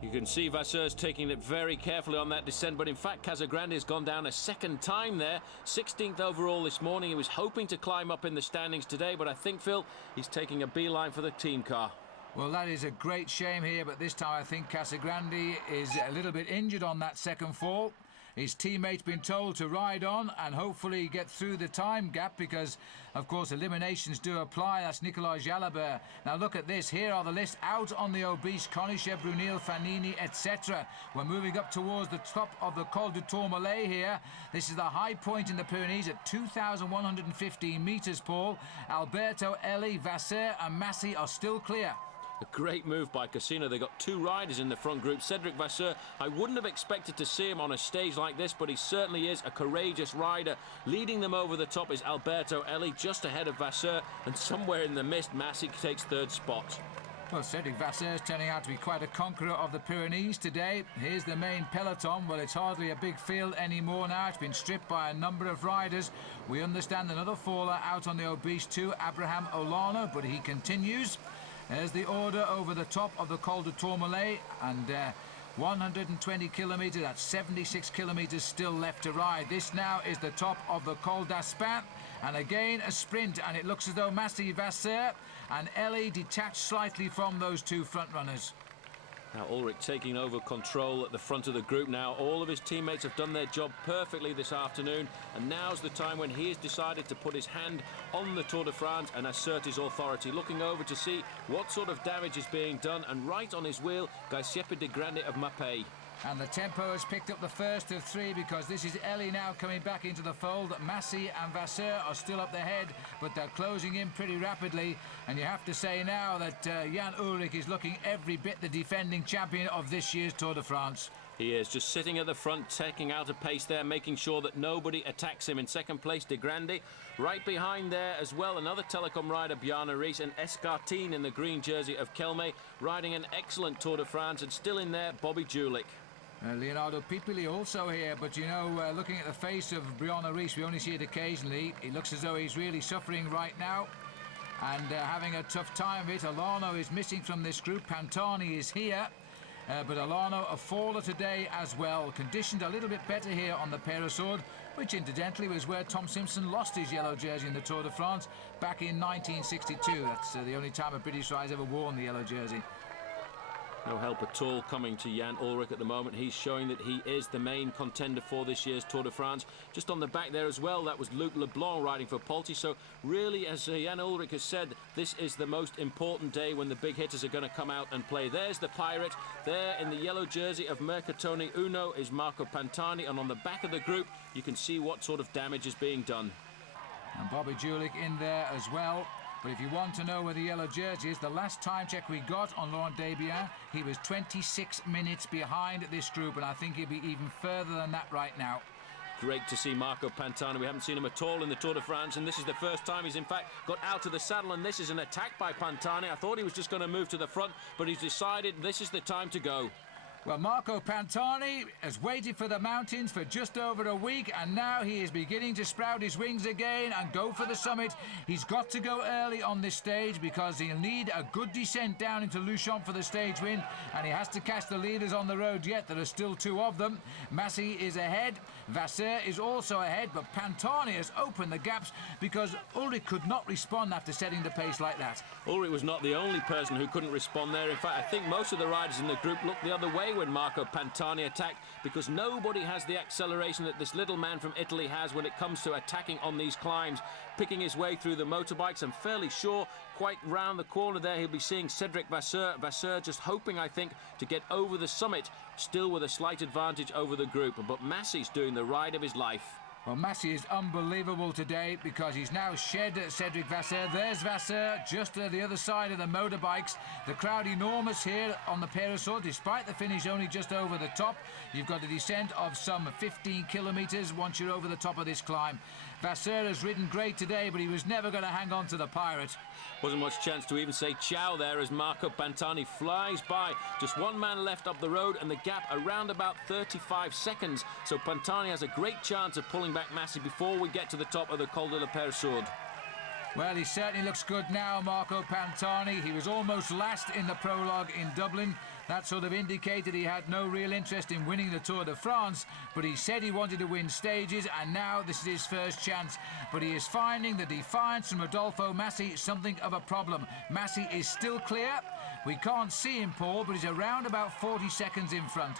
You can see Vasseur's taking it very carefully on that descent, but in fact Casagrande has gone down a second time there. 16th overall this morning. He was hoping to climb up in the standings today, but I think, Phil, he's taking a beeline for the team car. Well, that is a great shame here, but this time I think Casagrande is a little bit injured on that second fall. His teammate's been told to ride on and hopefully get through the time gap, because, of course, eliminations do apply. That's Nicolas Jalabert. Now, look at this. Here are the list out on the Aubisque. Cornichet, Brunel, Fanini, etc. We're moving up towards the top of the Col du Tourmalet here. This is the high point in the Pyrenees at 2,115 metres, Paul. Alberto, Elli, Vasseur and Massi are still clear. A great move by Casino. They got two riders in the front group. Cedric Vasseur, I wouldn't have expected to see him on a stage like this, but he certainly is a courageous rider. Leading them over the top is Alberto Elli, just ahead of Vasseur, and somewhere in the mist, Massi takes third spot. Well, Cedric Vasseur is turning out to be quite a conqueror of the Pyrenees today. Here's the main peloton. Well, it's hardly a big field anymore now. It's been stripped by a number of riders. We understand another faller out on the Aubisque too, Abraham Olano, but he continues. There's the order over the top of the Col de Tourmalet, and 120 kilometres, that's 76 kilometres still left to ride. This now is the top of the Col d'Aspin, and again a sprint, and it looks as though Massi, Vasseur and Elli detached slightly from those two front runners. Now Ulrich taking over control at the front of the group now. All of his teammates have done their job perfectly this afternoon, and now's the time when he has decided to put his hand on the Tour de France and assert his authority, looking over to see what sort of damage is being done, and right on his wheel, Giuseppe De Grande of Mapei. And the tempo has picked up the first of three, because this is Elli now coming back into the fold. Massi and Vasseur are still up the head, but they're closing in pretty rapidly. And you have to say now that Jan Ullrich is looking every bit the defending champion of this year's Tour de France. He is just sitting at the front, taking out a pace there, making sure that nobody attacks him. In second place, De Grande. Right behind there as well, another Telecom rider, Bjarne Riis, and Escartine in the green jersey of Kelme, riding an excellent Tour de France. And still in there, Bobby Julich. Leonardo Pipili also here, but you know, looking at the face of Bruno Roussel, we only see it occasionally. He looks as though he's really suffering right now and having a tough time of it. Olano is missing from this group. Pantani is here, but Olano a faller today as well. Conditioned a little bit better here on the Peyresourde, which incidentally was where Tom Simpson lost his yellow jersey in the Tour de France back in 1962. That's the only time a British rider's ever worn the yellow jersey. No help at all coming to Jan Ullrich at the moment. He's showing that he is the main contender for this year's Tour de France. Just on the back there as well, that was Luca Leblanc riding for Polti. So really, as Jan Ullrich has said, this is the most important day when the big hitters are going to come out and play. There's the Pirate. There in the yellow jersey of Mercatone Uno is Marco Pantani. And on the back of the group, you can see what sort of damage is being done. And Bobby Julich in there as well. But if you want to know where the yellow jersey is, the last time check we got on Laurent Debian, he was 26 minutes behind this group, and I think he'll be even further than that right now. Great to see Marco Pantani. We haven't seen him at all in the Tour de France, and this is the first time he's in fact got out of the saddle, and this is an attack by Pantani. I thought he was just going to move to the front, but he's decided this is the time to go. Well, Marco Pantani has waited for the mountains for just over a week, and now he is beginning to sprout his wings again and go for the summit. He's got to go early on this stage because he'll need a good descent down into Luchon for the stage win, and he has to catch the leaders on the road yet. There are still two of them. Massey is ahead. Vasseur is also ahead, but Pantani has opened the gaps because Ulrich could not respond after setting the pace like that. Ulrich was not the only person who couldn't respond there. In fact, I think most of the riders in the group looked the other way when Marco Pantani attacked, because nobody has the acceleration that this little man from Italy has when it comes to attacking on these climbs. Picking his way through the motorbikes, I'm fairly sure quite round the corner there he'll be seeing Cedric Vasseur. Vasseur just hoping, I think, to get over the summit, still with a slight advantage over the group. But Massey's doing the ride of his life. Well, Massey is unbelievable today because he's now shed Cedric Vasseur. There's Vasseur just to the other side of the motorbikes. The crowd enormous here on the Peyresourde, despite the finish only just over the top. You've got a descent of some 15 kilometres once you're over the top of this climb. Vasseur has ridden great today, but he was never going to hang on to the Pirate. Wasn't much chance to even say ciao there as Marco Pantani flies by. Just one man left up the road and the gap around about 35 seconds. So Pantani has a great chance of pulling back Massey before we get to the top of the Col de la Peyresourde. Well, he certainly looks good now, Marco Pantani. He was almost last in the prologue in Dublin. That sort of indicated he had no real interest in winning the Tour de France, but he said he wanted to win stages, and now this is his first chance. But he is finding the defiance from Rodolfo Massey something of a problem. Massey is still clear. We can't see him, Paul, but he's around about 40 seconds in front.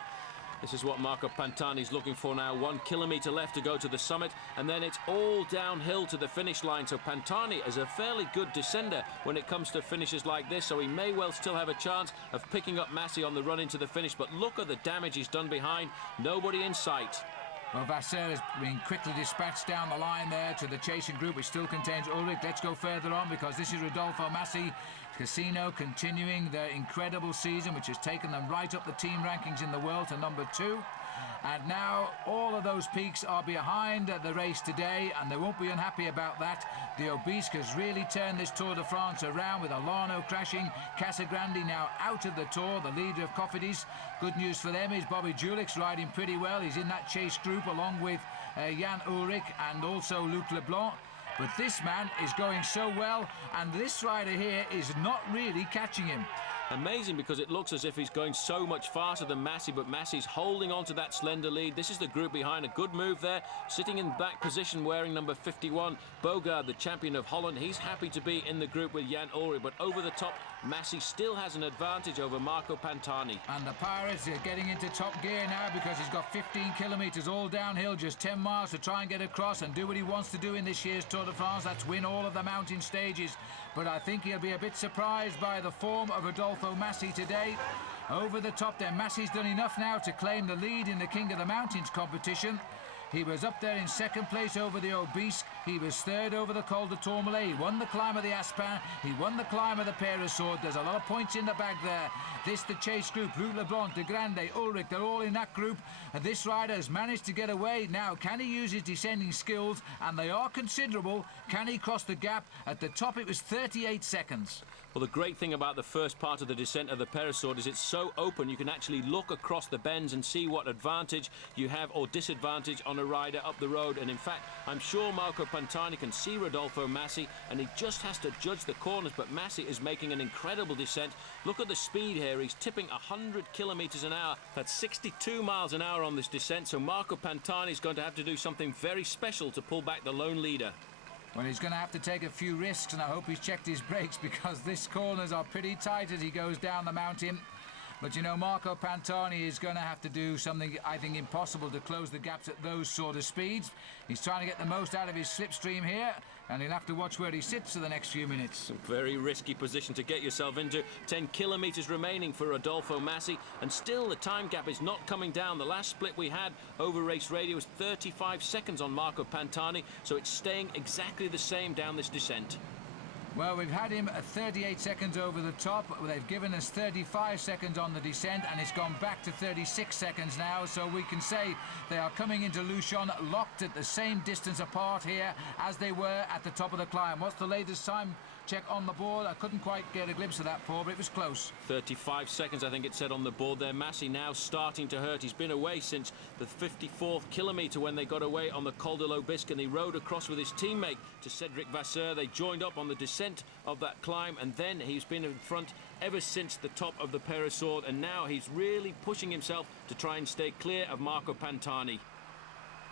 This is what Marco Pantani's looking for now. 1 kilometre left to go to the summit, and then it's all downhill to the finish line. So Pantani is a fairly good descender when it comes to finishes like this, so he may well still have a chance of picking up Massey on the run into the finish. But look at the damage he's done behind. Nobody in sight. Well, Vasseur has been quickly dispatched down the line there to the chasing group, which still contains Ulrich. Let's go further on because this is Rodolfo Massey. Casino continuing their incredible season, which has taken them right up the team rankings in the world to number 2. And now all of those peaks are behind the race today, and they won't be unhappy about that. The Obisque has really turned this Tour de France around with Olano crashing. Casagrande now out of the Tour, the leader of Cofidis. Good news for them is Bobby Julich's riding pretty well. He's in that chase group along with Jan Ullrich and also Luca Leblanc. But this man is going so well, and this rider here is not really catching him. Amazing, because it looks as if he's going so much faster than Massey, but Massey's holding on to that slender lead. This is the group behind. A good move there, sitting in back position wearing number 51. Bogaard, the champion of Holland, he's happy to be in the group with Jan Ullrich, but over the top, Massey still has an advantage over Marco Pantani. And the Pirates are getting into top gear now because he's got 15 kilometres all downhill, just 10 miles to try and get across and do what he wants to do in this year's Tour de France. That's win all of the mountain stages. But I think he'll be a bit surprised by the form of Rodolfo Massey today. Over the top there, Massey's done enough now to claim the lead in the King of the Mountains competition. He was up there in second place over the Obisque. He was third over the Col de Tourmalet. He won the climb of the Aspin. He won the climb of the Peyresourde. There's a lot of points in the bag there. This, the chase group, Luc Leblanc, De Grande, Ulrich, they're all in that group. And this rider has managed to get away. Now, can he use his descending skills? And they are considerable. Can he cross the gap? At the top, it was 38 seconds. Well, the great thing about the first part of the descent of the Peyresourde is it's so open you can actually look across the bends and see what advantage you have or disadvantage on a rider up the road. And in fact, I'm sure Marco Pantani can see Rodolfo Massi and he just has to judge the corners, but Massi is making an incredible descent. Look at the speed here. He's tipping 100 kilometres an hour. That's 62 miles an hour on this descent, so Marco Pantani is going to have to do something very special to pull back the lone leader. Well, he's going to have to take a few risks, and I hope he's checked his brakes because these corners are pretty tight as he goes down the mountain. But, you know, Marco Pantani is going to have to do something, I think, impossible to close the gaps at those sort of speeds. He's trying to get the most out of his slipstream here, and he'll have to watch where he sits for the next few minutes. Very risky position to get yourself into. 10 kilometres remaining for Rodolfo Massi, and still the time gap is not coming down. The last split we had over Race Radio was 35 seconds on Marco Pantani, so it's staying exactly the same down this descent. Well, we've had him at 38 seconds over the top. They've given us 35 seconds on the descent, and it's gone back to 36 seconds now. So we can say they are coming into Luchon locked at the same distance apart here as they were at the top of the climb. What's the latest time check on the board? I couldn't quite get a glimpse of that, Paul, but it was close. 35 seconds, I think it said on the board there. Massi now starting to hurt. He's been away since the 54th kilometre when they got away on the Col de l'Aubisque, and he rode across with his teammate to Cédric Vasseur. They joined up on the descent of that climb, and then he's been in front ever since the top of the Peyresourde, and now he's really pushing himself to try and stay clear of Marco Pantani.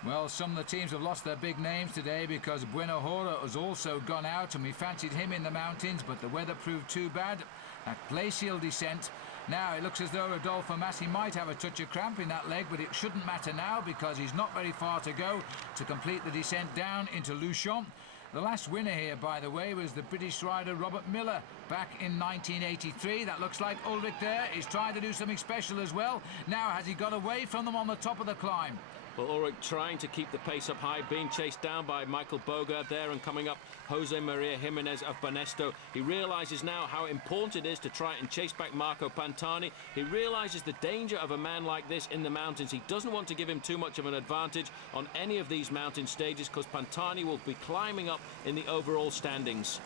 Well, some of the teams have lost their big names today because Bueno Hora has also gone out, and we fancied him in the mountains, but the weather proved too bad. That glacial descent. Now it looks as though Rodolfo Massi might have a touch of cramp in that leg, but it shouldn't matter now because he's not very far to go to complete the descent down into Luchon. The last winner here, by the way, was the British rider Robert Miller back in 1983. That looks like Ulrich there. He's trying to do something special as well. Now, has he got away from them on the top of the climb? Well, Ulrich trying to keep the pace up high, being chased down by Michael Bogart there, and coming up Jose Maria Jimenez of Banesto. He realises now how important it is to try and chase back Marco Pantani. He realises the danger of a man like this in the mountains. He doesn't want to give him too much of an advantage on any of these mountain stages because Pantani will be climbing up in the overall standings.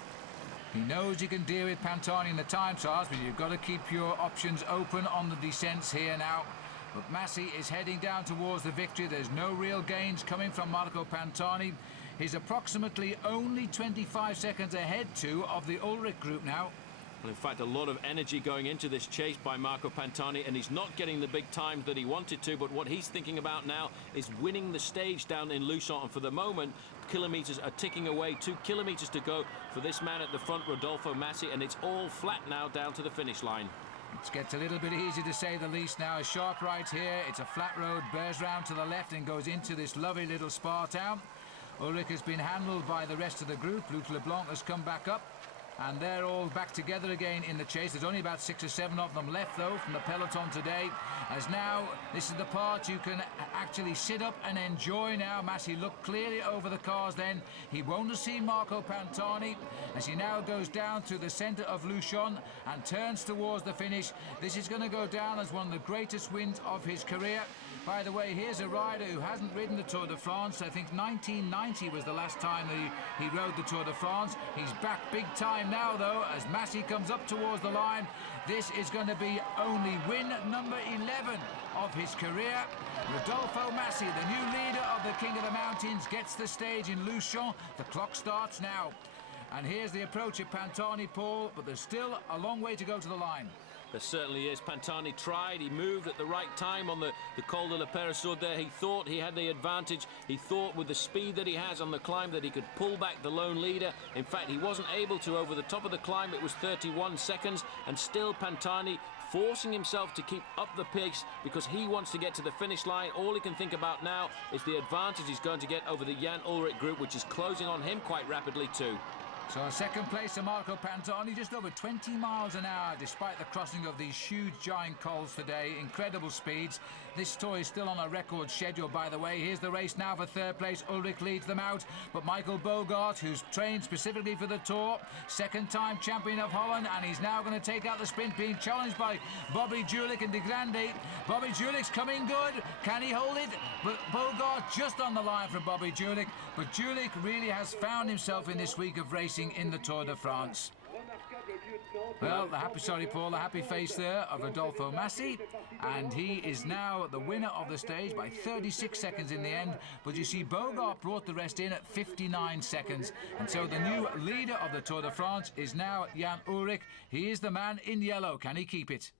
He knows you can deal with Pantani in the time trials, but you've got to keep your options open on the descents here now. But Massi is heading down towards the victory. There's no real gains coming from Marco Pantani. He's approximately only 25 seconds ahead, too, of the Ulrich group now. Well, in fact, a lot of energy going into this chase by Marco Pantani, and he's not getting the big times that he wanted to, but what he's thinking about now is winning the stage down in Luchon. And for the moment, kilometres are ticking away. 2 kilometres to go for this man at the front, Rodolfo Massi, and it's all flat now down to the finish line. It gets a little bit easy to say the least now. A sharp right here. It's a flat road, bears round to the left and goes into this lovely little spa town. Ulrich has been handled by the rest of the group. Luca Leblanc has come back up, and they're all back together again in the chase. There's only about 6 or 7 of them left, though, from the peloton today. As now, this is the part you can actually sit up and enjoy now. Massi looked clearly over the cars then. He won't have seen Marco Pantani as he now goes down to the centre of Luchon and turns towards the finish. This is going to go down as one of the greatest wins of his career. By the way, here's a rider who hasn't ridden the Tour de France. I think 1990 was the last time he rode the Tour de France. He's back big time now, though, as Massi comes up towards the line. This is going to be only win number 11 of his career. Rodolfo Massi, the new leader of the King of the Mountains, gets the stage in Luchon. The clock starts now. And here's the approach of Pantani, Paul, but there's still a long way to go to the line. There certainly is. Pantani tried. He moved at the right time on the Col de la Peyresourde there. He thought he had the advantage. He thought with the speed that he has on the climb that he could pull back the lone leader. In fact, he wasn't able to. Over the top of the climb, it was 31 seconds. And still Pantani forcing himself to keep up the pace because he wants to get to the finish line. All he can think about now is the advantage he's going to get over the Jan Ullrich group, which is closing on him quite rapidly too. So a second place to Marco Pantani, just over 20 miles an hour, despite the crossing of these huge giant cols today. Incredible speeds. This tour is still on a record schedule, by the way. Here's the race now for third place. Ulrich leads them out, but Michael Bogart, who's trained specifically for the Tour, second-time champion of Holland, and he's now going to take out the sprint, being challenged by Bobby Julich and De Grande. Bobby Julich's coming good. Can he hold it? But Bogart just on the line from Bobby Julich. But Julich really has found himself in this week of racing in the Tour de France. Well, the happy face there of Rodolfo Massi, and he is now the winner of the stage by 36 seconds in the end, but you see Bogart brought the rest in at 59 seconds, and so the new leader of the Tour de France is now Jan Ullrich. He is the man in yellow. Can he keep it?